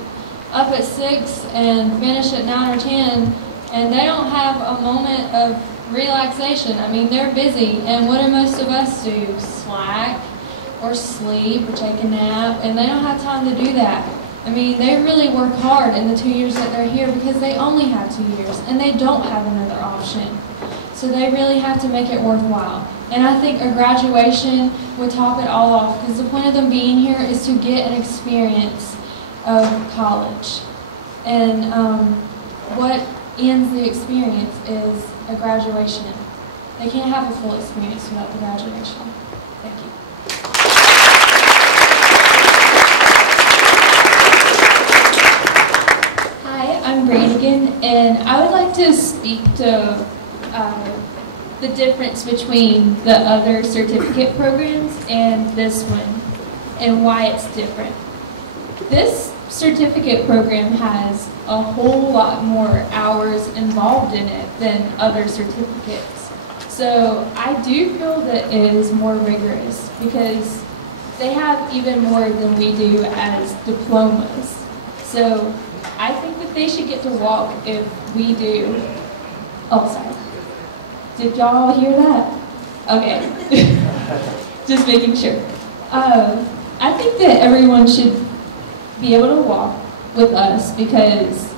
up at 6 and finish at 9 or 10, and they don't have a moment of relaxation. I mean, they're busy, and what do most of us do? Slack or sleep or take a nap, and they don't have time to do that. I mean, they really work hard in the 2 years that they're here because they only have 2 years, and they don't have another option. So they really have to make it worthwhile. And I think a graduation would top it all off, because the point of them being here is to get an experience of college. And what ends the experience is a graduation. They can't have a full experience without the graduation. Thank you. Hi, I'm Brannigan, and I would like to speak to the difference between the other certificate programs and this one, and why it's different. This certificate program has a whole lot more hours involved in it than other certificates. So I do feel that it is more rigorous because they have even more than we do as diplomas. So I think that they should get to walk if we do. Oh, sorry. Did y'all hear that? Okay. Just making sure. I think that everyone should be able to walk with us because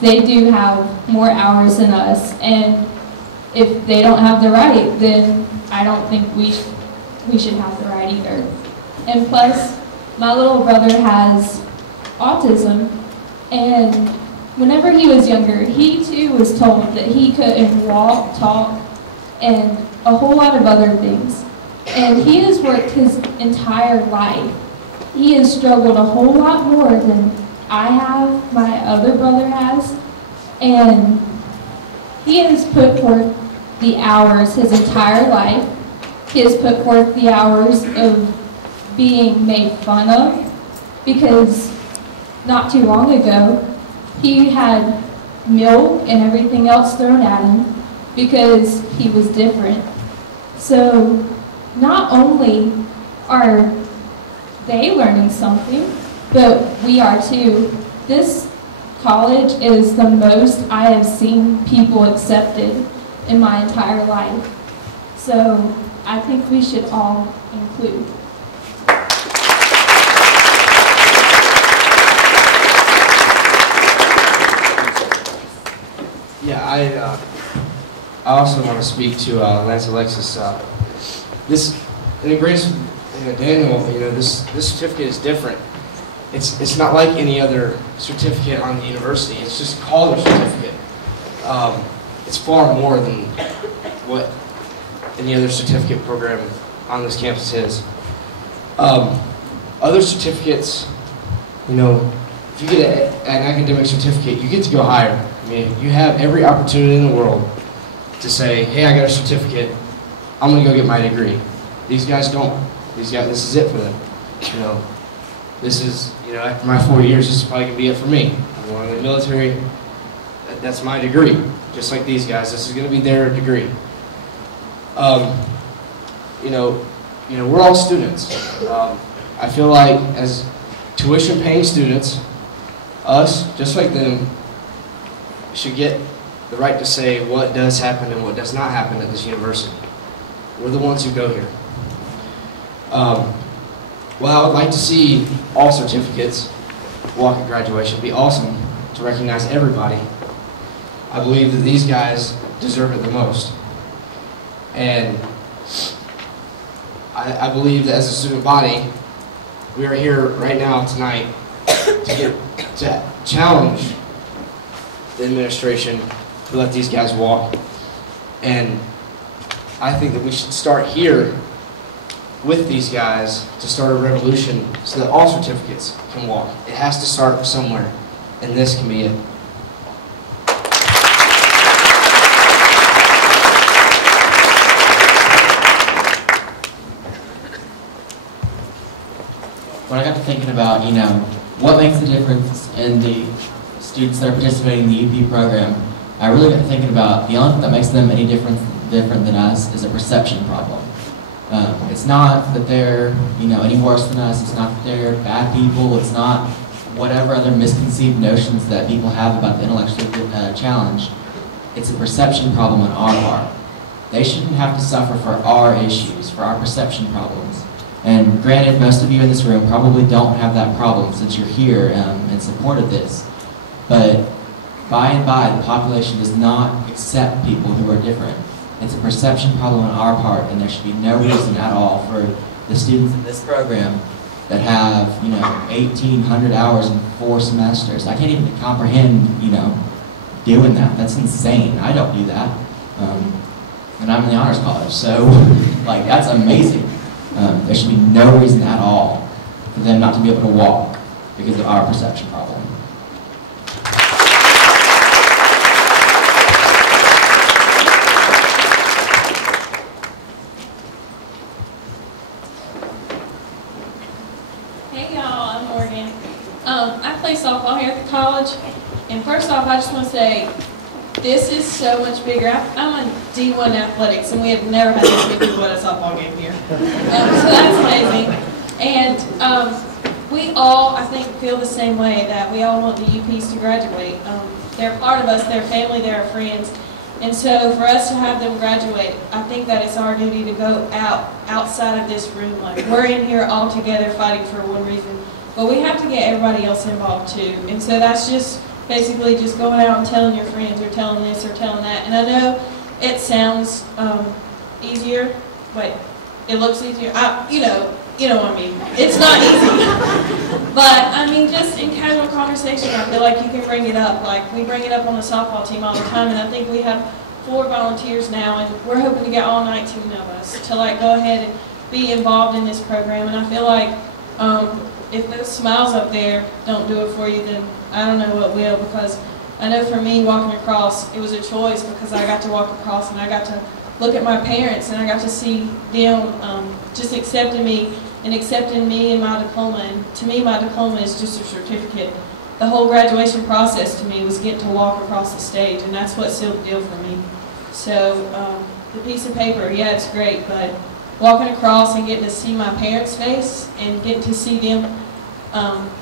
they do have more hours than us, and if they don't have the right, then I don't think we should have the right either. And plus, my little brother has autism, and whenever he was younger, he too was told that he couldn't walk, talk, and a whole lot of other things. And he has worked his entire life. He has struggled a whole lot more than I have, my other brother has, and he has put forth the hours his entire life. He has put forth the hours of being made fun of, because not too long ago, he had milk and everything else thrown at him because he was different. So not only are they learning something, but we are too. This college is the most I have seen people accepted in my entire life. So I think we should all include. Yeah, I also want to speak to Lance Alexis. This, in agreement with Daniel, this certificate is different. It's not like any other certificate on the university. It's just called a certificate. It's far more than what any other certificate program on this campus is. Other certificates, if you get an academic certificate, you get to go higher. I mean, you have every opportunity in the world to say, hey, I got a certificate, I'm going to go get my degree. These guys don't. These guys, this is it for them. You know, this is, you know, after my 4 years, this is probably going to be it for me. I'm going to the military, that's my degree. Just like these guys, this is going to be their degree. You know, we're all students. I feel like as tuition-paying students, us, just like them, should get the right to say what does happen and what does not happen at this university. We're the ones who go here. Well, I would like to see all certificates walk at graduation. It'd be awesome to recognize everybody. I believe that these guys deserve it the most. And I believe that as a student body, we are here right now tonight to challenge the administration to let these guys walk. And I think that we should start here with these guys to start a revolution so that all certificates can walk. It has to start somewhere, and this can be it. When I got to thinking about, you know, what makes the difference in the students that are participating in the UP program, I really got to thinking about the only thing that makes them any different than us is a perception problem. It's not that they're, you know, any worse than us. It's not that they're bad people. It's not whatever other misconceived notions that people have about the intellectual challenge. It's a perception problem on our part. They shouldn't have to suffer for our issues, for our perception problems. And granted, most of you in this room probably don't have that problem since you're here in support of this. But by and by, the population does not accept people who are different. It's a perception problem on our part, and there should be no reason at all for the students in this program that have, you know, 1,800 hours in 4 semesters. I can't even comprehend, you know, doing that. That's insane. I don't do that. And I'm in the honors college, so, like, that's amazing. There should be no reason at all for them not to be able to walk because of our perception problem. Hey y'all, I'm Morgan. I play softball here at the college, and first off, I just want to say, this is so much bigger. I'm a D1 athletics, and we have never had this many people at a softball game here. So that's amazing. And we all, I think, feel the same way, that we all want the UPs to graduate. They're part of us, they're family, they're our friends. And so for us to have them graduate, I think that it's our duty to go outside of this room. Like, we're in here all together fighting for one reason, but we have to get everybody else involved too. And so that's just basically just going out and telling your friends, or telling this or telling that. And I know it sounds easier, but it looks easier. You know what I mean. It's not easy. But I mean, just in casual conversation, I feel like you can bring it up. Like, we bring it up on the softball team all the time, and I think we have 4 volunteers now, and we're hoping to get all 19 of us to, like, go ahead and be involved in this program. And I feel like if those smiles up there don't do it for you, then I don't know what will, because I know for me, walking across, it was a choice, because I got to walk across and I got to look at my parents and I got to see them just accepting me and accepting me and my diploma. And to me, my diploma is just a certificate. The whole graduation process to me was getting to walk across the stage, and that's what sealed the deal for me. So the piece of paper, yeah, it's great, but walking across and getting to see my parents' face and getting to see them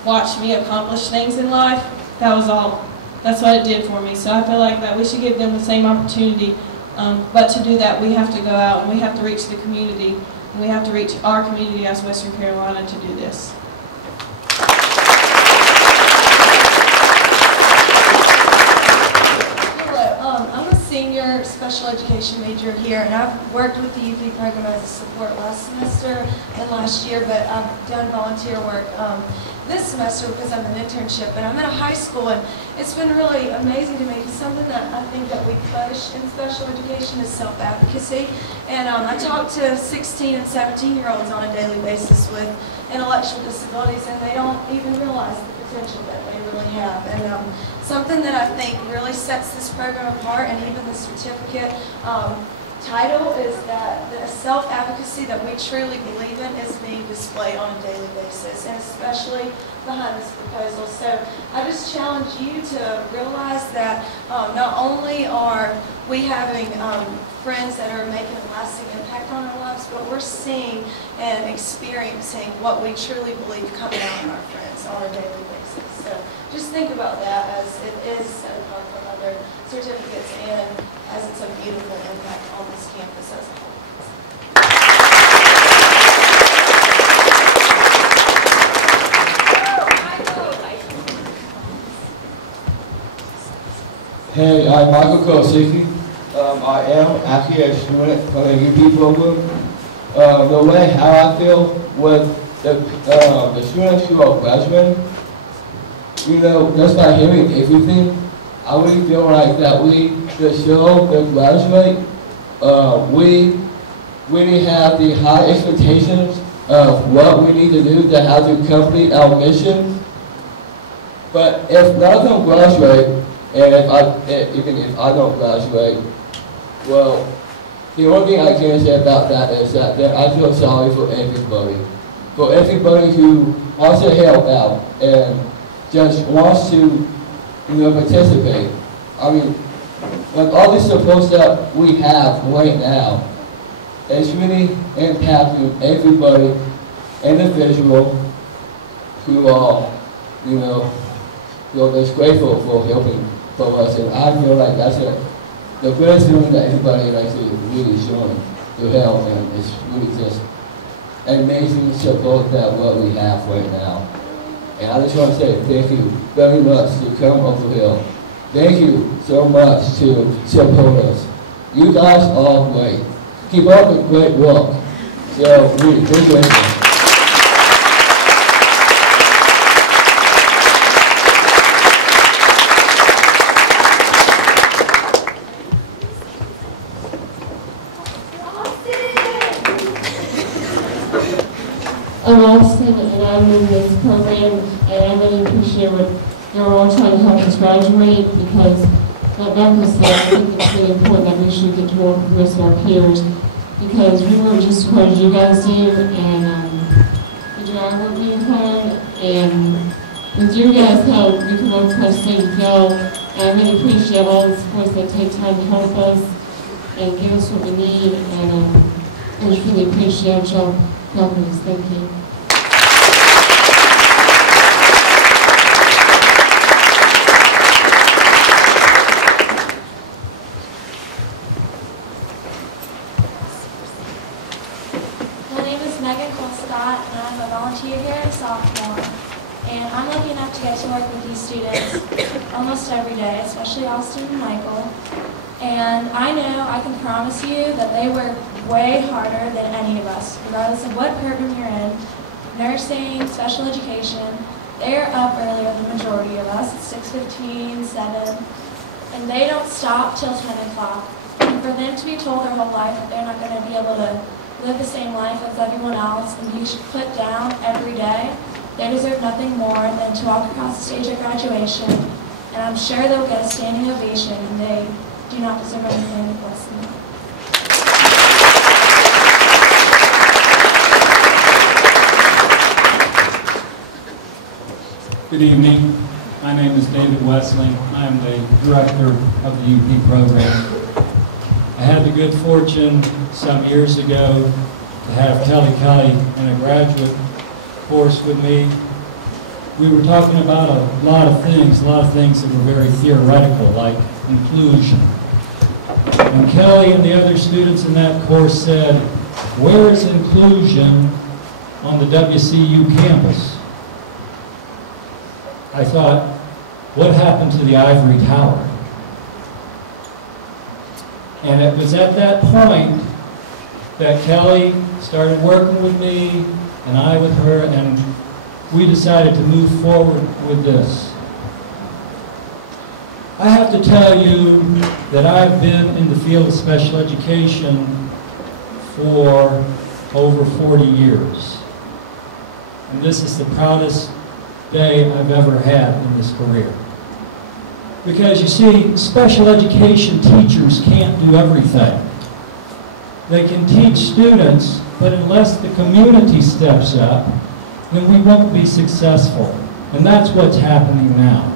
watch me accomplish things in life, that was all. That's what it did for me. So I feel like that we should give them the same opportunity. But to do that, we have to go out and we have to reach the community. And we have to reach our community as Western Carolina to do this. Hello, I'm a senior year special education major here, and I've worked with the UP program as a support last semester and last year, but I've done volunteer work this semester because I'm an internship, and I'm at a high school, and it's been really amazing to me because something that I think that we push in special education is self-advocacy, and I talk to 16 and 17-year-olds on a daily basis with intellectual disabilities, and they don't even realize the potential that they really have. And something that I think really sets this program apart, and even the certificate title, is that the self-advocacy that we truly believe in is being displayed on a daily basis, and especially behind this proposal. So I just challenge you to realize that not only are we having friends that are making a lasting impact on our lives, but we're seeing and experiencing what we truly believe coming out in our friends on a daily basis. So just think about that as it is set apart from other certificates, and as it's a beautiful impact on this campus as a whole. Hey, I'm Michael Kosicki. I am actually a student from the UP program. The way how I feel with the students who are graduating, you know, just by hearing everything, I really feel like that the show that graduate, we really have the high expectations of what we need to do to have to complete our mission. But if none of them graduate, and even if I don't graduate, well, the only thing I can say about that is that I feel sorry for everybody. For everybody who wants to help out and just wants to, you know, participate. I mean, with all this support that we have right now, it's really impacting everybody, individual, who are, you know, just grateful for helping for us. And I feel like that's the best thing that everybody is actually really showing to help, and it's really just amazing support that what we have right now. And I just want to say thank you very much to come over here. Thank you so much to support us. You guys are great. Keep up the great work. So, really, thank you. I'm Austin, and I'm in this program, and I really appreciate what you're all trying to help us graduate, because like Michael said, I think it's really important that we should get to work with our peers, because we work just as hard as you guys do, and the job work being hard, and with you guys' help, we can work across the state as well. And I really appreciate all the supports that take time to help us and give us what we need, and I just really appreciate y'all helping us. Thank you. And I'm a volunteer here as a sophomore. And I'm lucky enough to get to work with these students almost every day, especially Austin and Michael. And I know, I can promise you that they work way harder than any of us, regardless of what program you're in. Nursing, special education, they're up earlier than the majority of us. It's 6:15, 7, and they don't stop till 10 o'clock. And for them to be told their whole life that they're not going to be able to live the same life as everyone else and be put down every day, they deserve nothing more than to walk across the stage at graduation, and I'm sure they'll get a standing ovation, and they do not deserve anything less than that. Good evening. My name is David Wesley. I am the director of the UP program. I had the good fortune some years ago to have Kelly in a graduate course with me. We were talking about a lot of things that were very theoretical, like inclusion. And Kelly and the other students in that course said, "Where is inclusion on the WCU campus?" I thought, what happened to the ivory tower? And it was at that point that Kelly started working with me, and I with her, and we decided to move forward with this. I have to tell you that I've been in the field of special education for over 40 years. And this is the proudest day I've ever had in this career. Because you see, special education teachers can't do everything. They can teach students, but unless the community steps up, then we won't be successful. And that's what's happening now.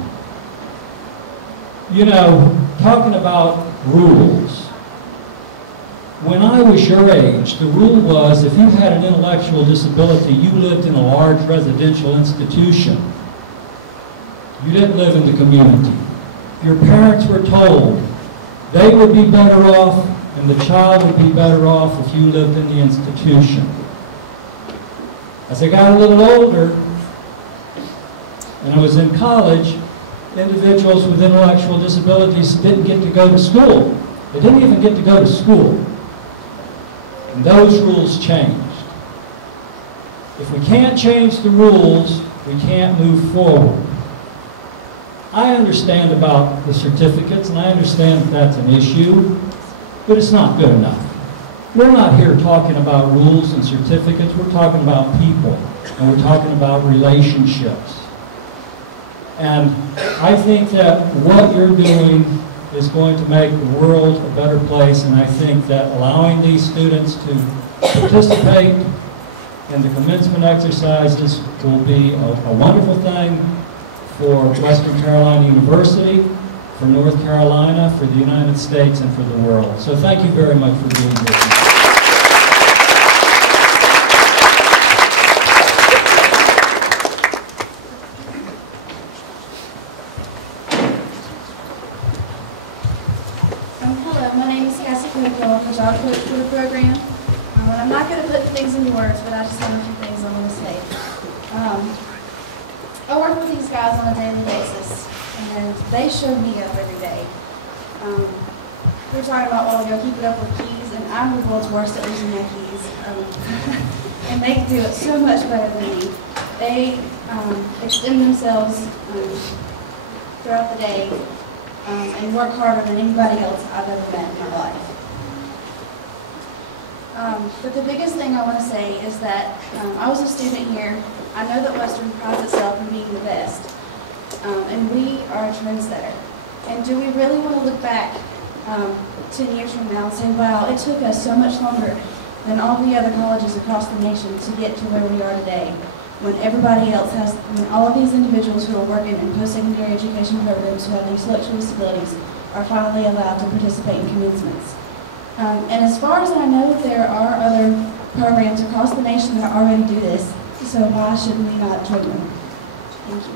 You know, talking about rules, when I was your age, the rule was if you had an intellectual disability, you lived in a large residential institution. You didn't live in the community. Your parents were told they would be better off and the child would be better off if you lived in the institution. As I got a little older and I was in college, individuals with intellectual disabilities didn't get to go to school. They didn't even get to go to school. And those rules changed. If we can't change the rules, we can't move forward. I understand about the certificates, and I understand that that's an issue, but it's not good enough. We're not here talking about rules and certificates. We're talking about people, and we're talking about relationships. And I think that what you're doing is going to make the world a better place, and I think that allowing these students to participate in the commencement exercises will be a wonderful thing for Western Carolina University, for North Carolina, for the United States, and for the world. So thank you very much for being here. Hello, my name is Cassie Cooper. I'm the job coach for the program. And I'm not going to put things into words, but I just have a few things I want to say. I work with these guys on a daily basis, and they show me up every day. We're talking about, well, you'll keep it up with keys, and I'm the world's worst at losing my keys. And they do it so much better than me. They extend themselves throughout the day and work harder than anybody else I've ever met in my life. But the biggest thing I want to say is that I was a student here. I know that Western prides itself in being the best, and we are a trendsetter. And do we really want to look back 10 years from now and say, wow, it took us so much longer than all the other colleges across the nation to get to where we are today, when everybody else has, when all of these individuals who are working in post-secondary education programs who have intellectual disabilities are finally allowed to participate in commencements. And as far as I know, there are other programs across the nation that already do this, so why shouldn't we not join them? Thank you.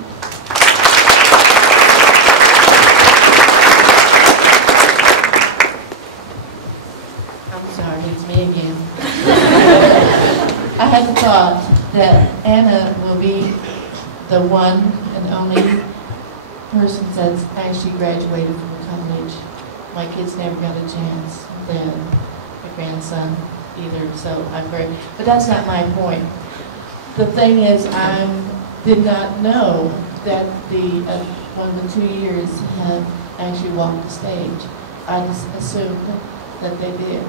I'm sorry, it's me again. I had the thought that Anna will be the one and only person that's actually graduated from college. My kids never got a chance, then my grandson either, so I'm very, but that's not my point. The thing is, I did not know that the one of the 2 years have actually walked the stage. I just assumed that they did.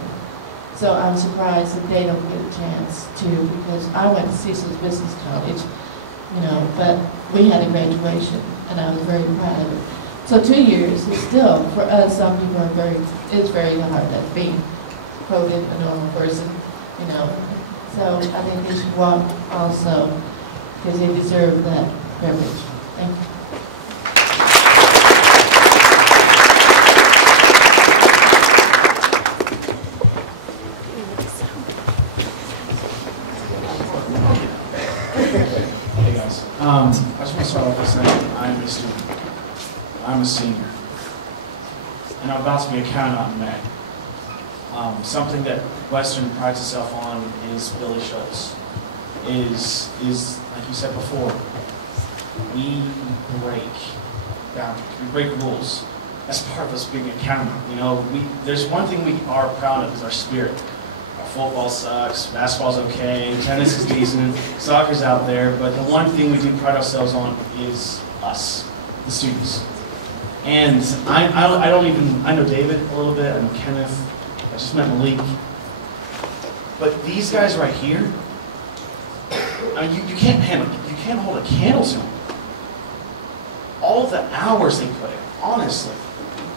So I'm surprised that they don't get a chance to, because I went to Cecil's Business College, you know, but we had a graduation, and I was very proud of it. So 2 years is still, for us, some people are it's very hard, that's being quoted a normal person, you know. So I think they should walk also, because they deserve that privilege. Thank you. Hey guys, I just want to start off by saying I'm a student. I'm a senior, and I'm about to be a count-out in May. Something that Western prides itself on is Billy Schultz. Is like you said before, we break boundaries, we break rules. that's part of us being accountable. You know, there's one thing we are proud of is our spirit. Our football sucks, basketball's okay, tennis is decent, soccer's out there, but the one thing we do pride ourselves on is us, the students. And I know David a little bit, I know Kenneth, I just met Malik. But these guys right here, I mean, you can't hold a candle to them. All the hours they put in, honestly.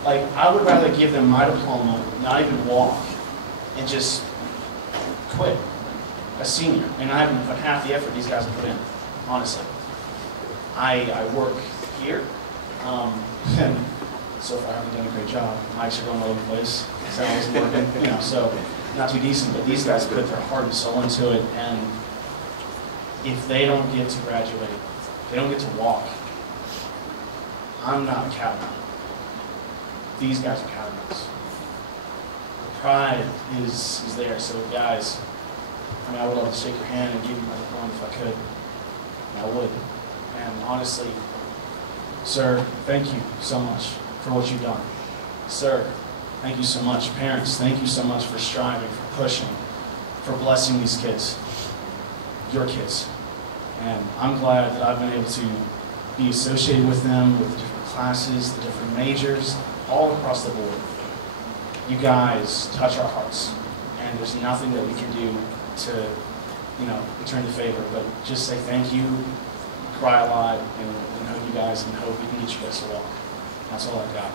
Like, I would rather give them my diploma, not even walk, and just quit a senior. And I haven't put half the effort these guys have put in, honestly. I work here, and so far I haven't done a great job. Mics are going all over the place, sound isn't working, you know, so not too decent, but these guys put their heart and soul into it, and if they don't get to graduate, if they don't get to walk, I'm not counting on it. These guys are counting on us. The pride is there, so guys, I mean, I would love to shake your hand and give you my diploma if I could, and I would. And honestly, sir, thank you so much for what you've done. Sir, thank you so much. Parents, thank you so much for striving, for pushing, for blessing these kids, your kids. And I'm glad that I've been able to be associated with them, with the different classes, the different majors, all across the board. You guys touch our hearts, and there's nothing that we can do to, you know, return the favor, but just say thank you, cry a lot, and hug you guys, and hope we can get you guys to walk. That's all I've got.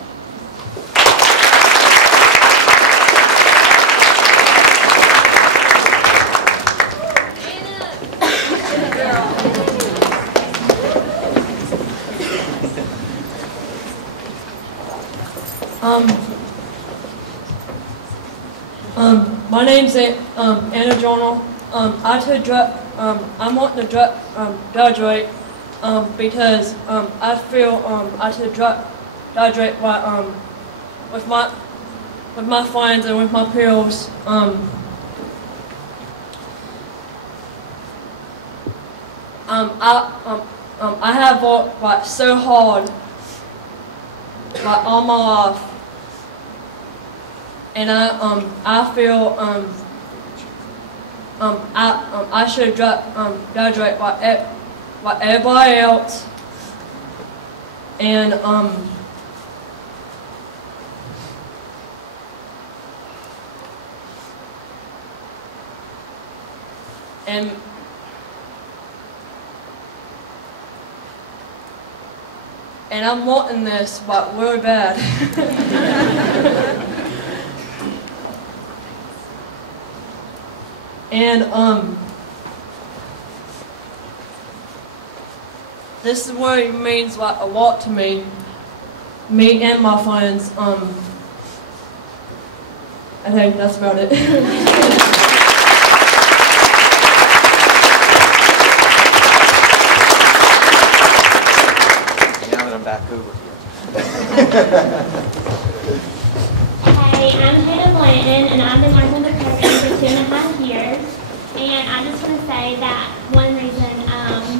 My name's Anna Jonal. I'm wanting to graduate because I feel I should graduate with my friends and with my peers. I have worked like so hard like all my life, and I feel I should graduate like everybody else, and and I'm wanting this, but really bad. And this is what it means like a lot to me and my friends. I think that's about it. Back over here. Hey, I'm Hannah Blanton, and I've been working in the program for 2.5 years. And I just want to say that one reason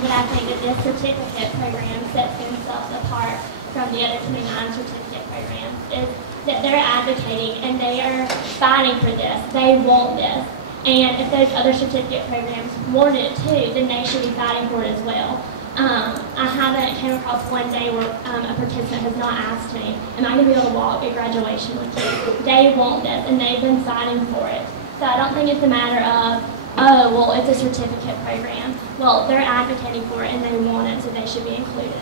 that I think that this certificate program sets themselves apart from the other 29 certificate programs is that they're advocating and they are fighting for this. They want this. And if those other certificate programs wanted it too, then they should be fighting for it as well. I haven't came across one day where a participant has not asked me, am I going to be able to walk at graduation with you? They want this, and they've been fighting for it. So I don't think it's a matter of, oh, well, it's a certificate program. Well, they're advocating for it, and they want it, so they should be included.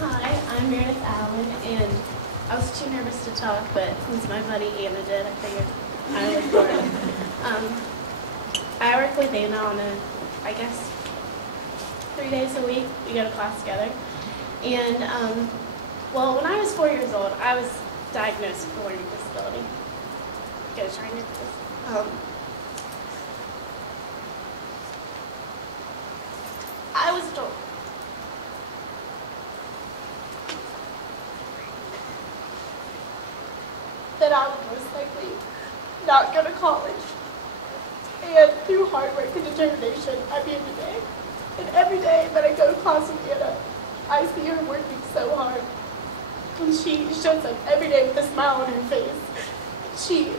Hi, I'm Meredith Allen, and I was too nervous to talk, but since my buddy Anna did, I figured I would for it. I work with Anna on I guess, 3 days a week. We go to class together. And, well, when I was 4 years old, I was diagnosed with a learning disability. Get a trainer. I was told that I would most likely not go to college. And through hard work and determination, I'm here today. And every day that I go to class with Anna, I see her working so hard. And she shows up every day with a smile on her face. She's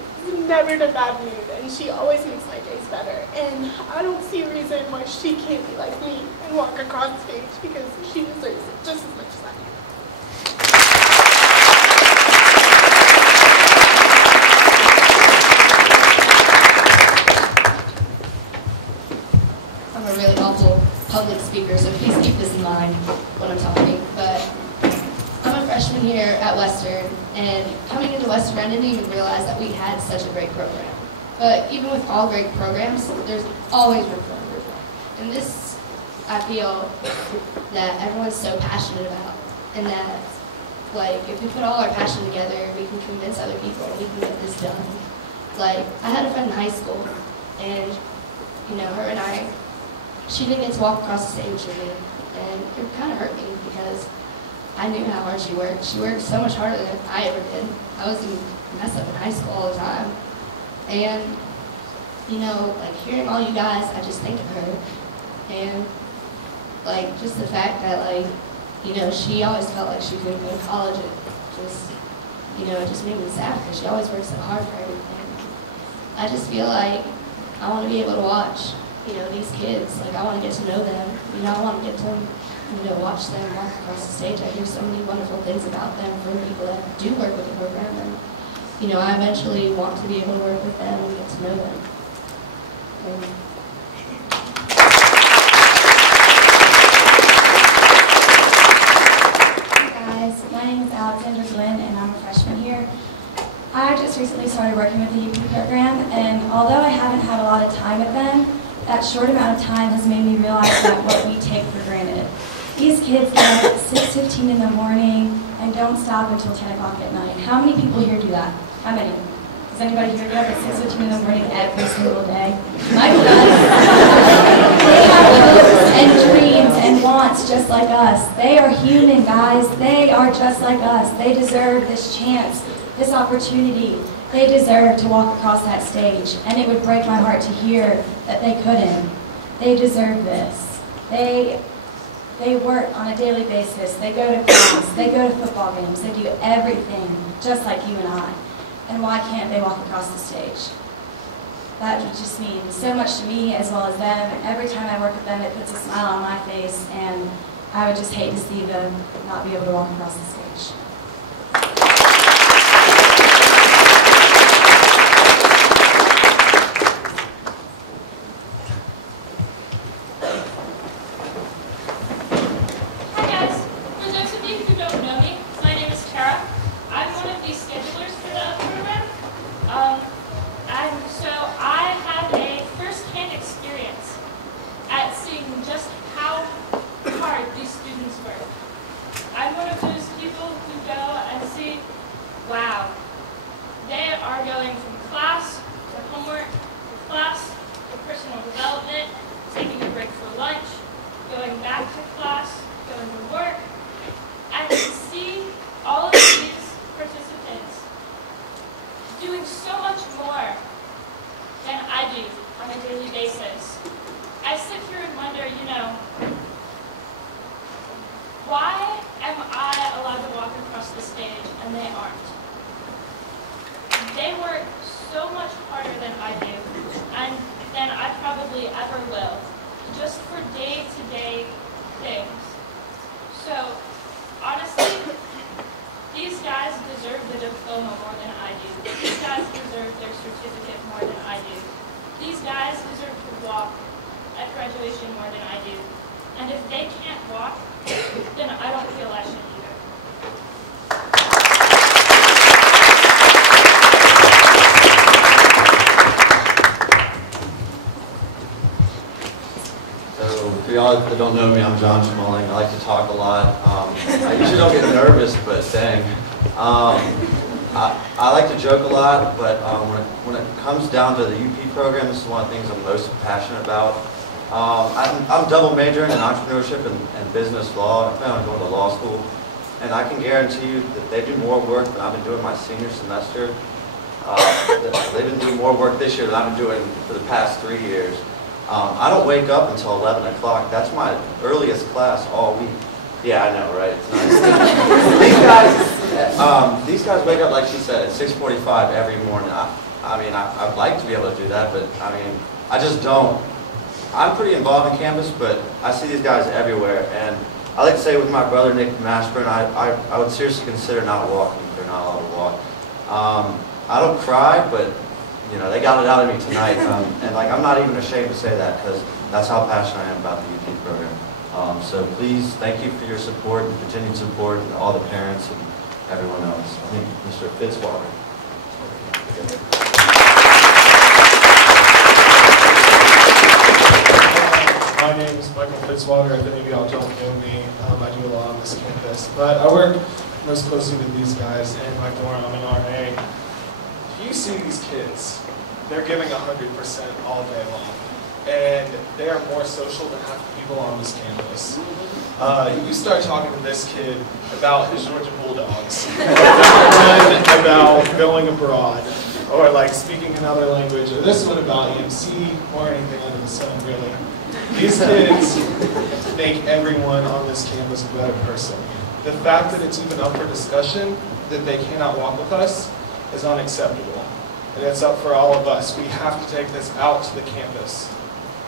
never in a bad mood, and she always makes my days better. And I don't see a reason why she can't be like me and walk across stage, because she deserves it just as much as I do. I'm a really awful public speaker, so please keep this in mind when I'm talking. But I'm a freshman here at Western, and coming into Western, I didn't even realize that we had such a great program. But even with all great programs, there's always room for improvement. And this, I feel, that everyone's so passionate about, and that, like, if we put all our passion together, we can convince other people, we can get this done. Like, I had a friend in high school, and, you know, her and I, she didn't get to walk across the stage with me, and it kind of hurt me because I knew how hard she worked. She worked so much harder than I ever did. I was a mess up in high school all the time. And, you know, like, hearing all you guys, I just think of her. And, like, just the fact that, like, you know, she always felt like she couldn't go to college. It just, you know, it just made me sad because she always worked so hard for everything. I just feel like I want to be able to watch, you know, these kids. Like, I want to get to know them. You know, I want to get to, you know, watch them walk across the stage. I hear so many wonderful things about them from people that do work with the program. And, you know, I eventually want to be able to work with them and get to know them. And my name is Alexandra Glenn, and I'm a freshman here. I just recently started working with the UP program, and although I haven't had a lot of time with them, that short amount of time has made me realize that what we take for granted. These kids get up at 6:15 in the morning and don't stop until 10 o'clock at night. How many people here do that? How many? Does anybody here get up at 6:15 in the morning every single day? Michael does. They have hopes and dreams and wants just like us. They are human, guys. They are just like us. They deserve this chance, this opportunity. They deserve to walk across that stage. And it would break my heart to hear that they couldn't. They deserve this. They work on a daily basis. They go to class. They go to football games. They do everything just like you and I. And why can't they walk across the stage? That just means so much to me as well as them. Every time I work with them, it puts a smile on my face, and I would just hate to see them not be able to walk across the stage. Hi guys, for those of you who don't know me, my name is Tara. I'm one of the schedulers for the UP program. So I have a first-hand experience at seeing just how hard these students work. I'm one of those people who go and see, wow, they are going from class to homework, to class to personal development, taking a break for lunch, going back to class, going to work, and to see all of these participants doing so much more than I do on a daily basis. I sit here and wonder, you know, why am I allowed to walk across the stage and they aren't? They work so much harder than I do, and than I probably ever will, just for day-to-day things. So, honestly, these guys deserve the diploma more than I do. These guys deserve their certificate more than I do. These guys deserve to walk at graduation more than I do. And if they can't walk, then I don't feel I should either. So, for y'all that don't know me, I'm John Schmalling. I like to talk a lot. I usually don't get nervous, but dang. I like to joke a lot, but when it comes down to the UP program, this is one of the things I'm most passionate about. I'm double majoring in entrepreneurship and business law. I plan on going to law school, and I can guarantee you that they do more work than I've been doing my senior semester. They've been doing more work this year than I've been doing for the past 3 years. I don't wake up until 11 o'clock. That's my earliest class all week. Yeah, I know, right? It's nice. These guys wake up, like she said, at 6:45 every morning. I'd like to be able to do that, but I mean, I just don't. I'm pretty involved in campus, but I see these guys everywhere, and I like to say with my brother Nick Mashburn, I would seriously consider not walking if they're not allowed to walk. I don't cry, but you know, they got it out of me tonight, and like I'm not even ashamed to say that because that's how passionate I am about the UP program. So please, thank you for your support and continued support, and all the parents and everyone else. I think Mr. Fitzwater. My name is Michael Fitzwater. If any of y'all don't know me, I do a lot on this campus. But I work most closely with these guys in my dorm. I'm an RA. If you see these kids, they're giving 100% all day long. And they are more social than half the people on this campus. You start talking to this kid about his Georgia Bulldogs, about going abroad, or like speaking another language, or this one about EMC, or anything under the sun, really. These kids make everyone on this campus a better person. The fact that it's even up for discussion that they cannot walk with us is unacceptable. And it's up for all of us. We have to take this out to the campus.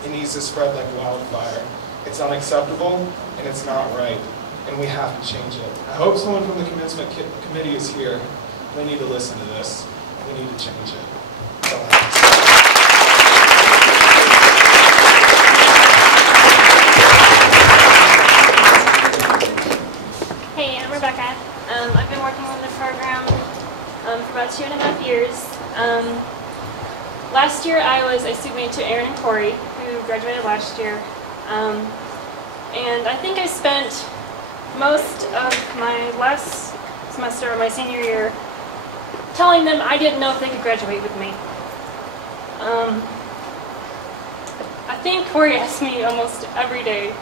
It needs to spread like wildfire. It's unacceptable, and it's not right, and we have to change it. I hope someone from the commencement committee is here. We need to listen to this. We need to change it. That's all I have to say. Hey, I'm Rebecca. I've been working on the program for about 2.5 years. Last year I was a student to Aaron and Corey, who graduated last year. And I think I spent most of my last semester of my senior year telling them I didn't know if they could graduate with me. I think Corey asked me almost every day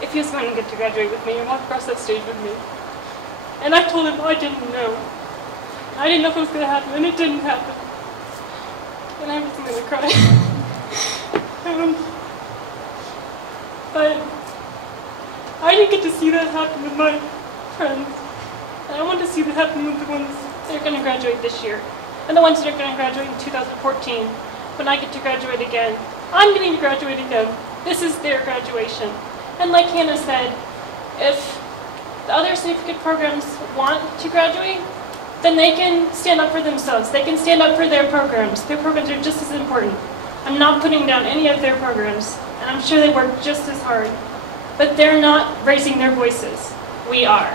if he was going to get to graduate with me and walk across that stage with me. And I told him I didn't know. I didn't know if it was going to happen, and it didn't happen. And I was going to cry. But I didn't get to see that happen with my friends. And I want to see that happen with the ones that are going to graduate this year. And the ones that are going to graduate in 2014. When I get to graduate again, I'm getting to graduate again. This is their graduation. And like Hannah said, if the other certificate programs want to graduate, then they can stand up for themselves. They can stand up for their programs. Their programs are just as important. I'm not putting down any of their programs, and I'm sure they work just as hard. But they're not raising their voices. We are.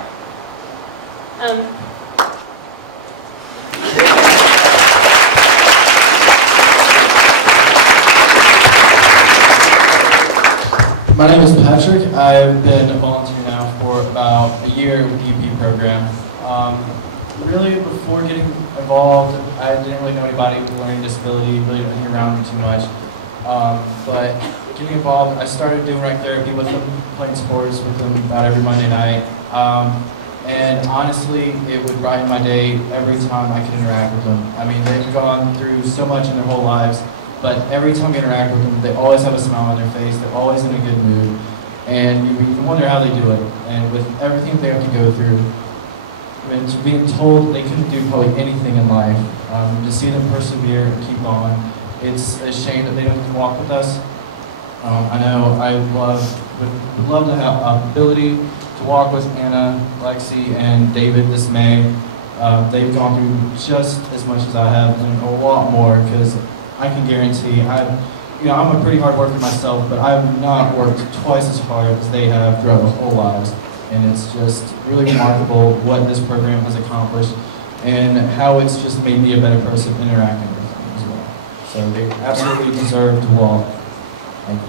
My name is Patrick. I've been a volunteer now for about a year with the UP program. Really, before getting involved, I didn't really know anybody with a learning disability, really didn't hang around them too much. But getting involved, I started doing rec therapy with them, playing sports with them about every Monday night. And honestly, it would brighten my day every time I could interact with them. I mean, they've gone through so much in their whole lives, but every time I interact with them, they always have a smile on their face, they're always in a good mood, and you wonder how they do it. And with everything they have to go through, and being told they couldn't do probably anything in life, to see them persevere and keep on, it's a shame that they don't even walk with us. I know I would love to have the ability to walk with Anna, Lexi, and David this May. They've gone through just as much as I have, and a lot more, because I can guarantee, I'm a pretty hard worker myself, but I have not worked twice as hard as they have throughout their whole lives. And it's just really remarkable what this program has accomplished and how it's just made me a better person interacting with them as well. So they absolutely deserve to walk. Thank you.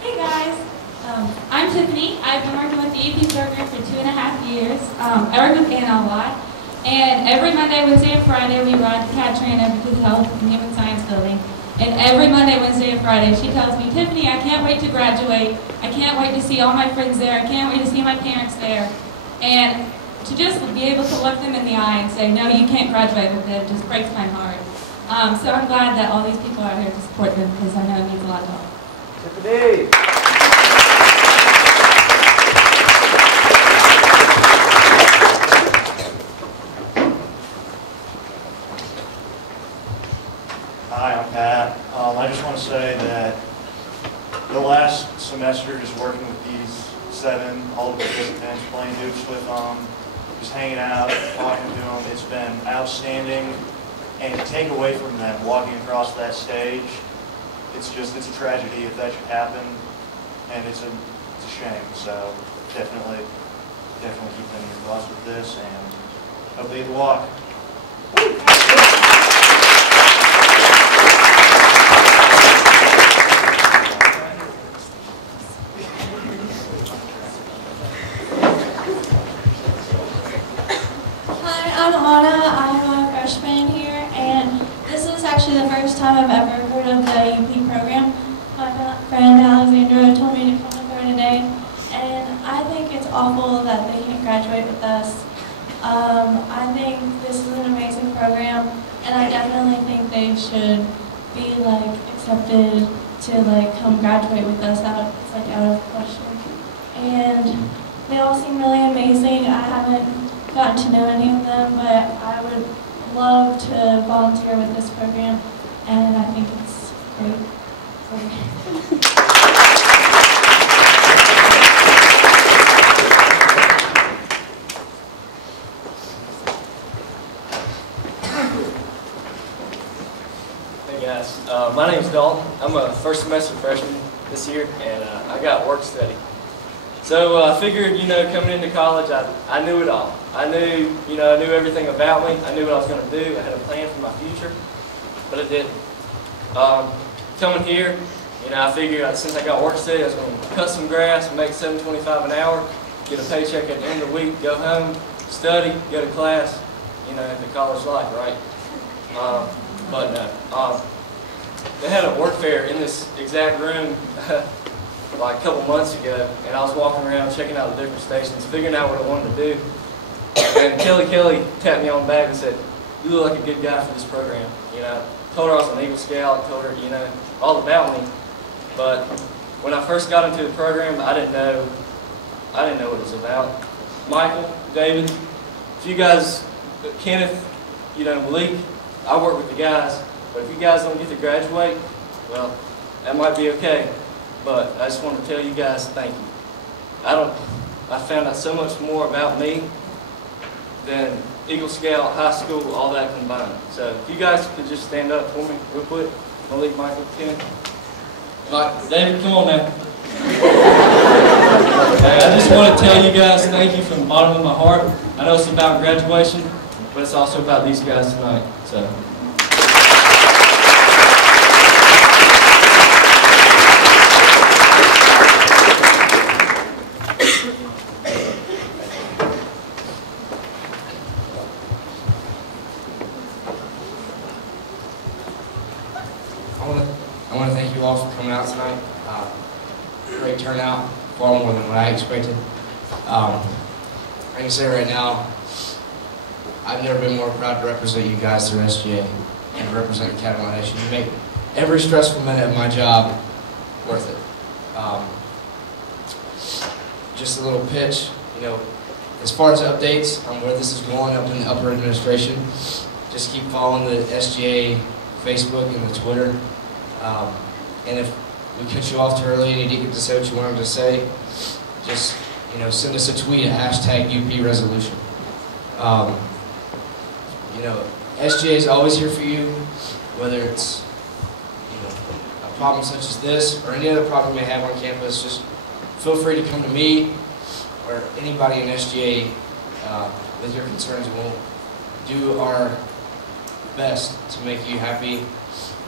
Hey guys, I'm Tiffany. I've been working with the UP program for 2.5 years. I work with Anna a lot, and every Monday, Wednesday, and Friday we ride the Cat Trainer because of Health and Human Science Building. And And every Monday, Wednesday, and Friday, she tells me, Tiffany, I can't wait to graduate. I can't wait to see all my friends there. I can't wait to see my parents there. And to just be able to look them in the eye and say, no, you can't graduate with them, just breaks my heart. So I'm glad that all these people are here to support them, because I know it means a lot to all. Tiffany! Hi, I'm Pat. I just want to say that the last semester, just working with these 7, all the participants, playing hoops with them, just hanging out, talking to them, it's been outstanding. And to take away from them walking across that stage, it's a tragedy if that should happen, and it's a shame. So definitely keep them in your thoughts with this, and hope they walk. I'm Anna. I'm a freshman here, and this is actually the first time I've ever heard of the UP program. My friend Alexandra told me to come up here today, and I think it's awful that they can't graduate with us. I think this is an amazing program, and I definitely think they should be accepted to come graduate with us. It's out of question. And they all seem really amazing. I haven't gotten to know any of them, but I would love to volunteer with this program, and I think it's great. Hey guys, my name's Dalton. I'm a first semester freshman this year, and I got work study. So I figured, coming into college, I knew it all. I knew everything about me. I knew what I was going to do. I had a plan for my future, but I didn't. Coming here, I figured since I got work study, I was going to cut some grass, make $7.25 an hour, get a paycheck at the end of the week, go home, study, go to class, the college life, right? But no. They had a work fair in this exact room like a couple months ago, and I was walking around checking out the different stations, figuring out what I wanted to do. And Kelly tapped me on the back and said, "You look like a good guy for this program." Told her I was an Eagle Scout, told her, all about me. But when I first got into the program, I didn't know what it was about. Michael, David, if you guys, Kenneth, Malik, I work with the guys, but if you guys don't get to graduate, well, that might be okay. But I just want to tell you guys thank you. I found out so much more about me than Eagle Scout, high school, all that combined. So if you guys could just stand up for me real quick. Malik, Michael, Ken. David, come on now. Hey, I just want to tell you guys thank you from the bottom of my heart. I know it's about graduation, but it's also about these guys tonight. So. I want to thank you all for coming out tonight. Great turnout, far more than what I expected. I can say right now, I've never been more proud to represent you guys through SGA and represent the Catalan Nation. You make every stressful minute of my job worth it. Just a little pitch, as far as updates on where this is going up in the upper administration, just keep following the SGA Facebook and the Twitter. And if we cut you off too early and you didn't get to say what you wanted to say, just send us a tweet at #UP resolution. SGA is always here for you, whether it's a problem such as this or any other problem you may have on campus. Just feel free to come to me or anybody in SGA with your concerns. We'll do our best to make you happy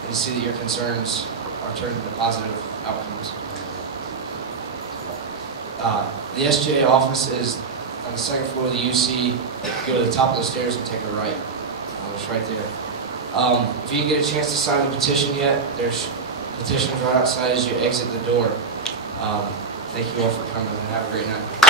and see that your concerns are turned into positive outcomes. The SGA office is on the second floor of the UC. Go to the top of the stairs and take a right. It's right there. If you didn't get a chance to sign the petition yet, there's petitions right outside as you exit the door. Thank you all for coming and have a great night.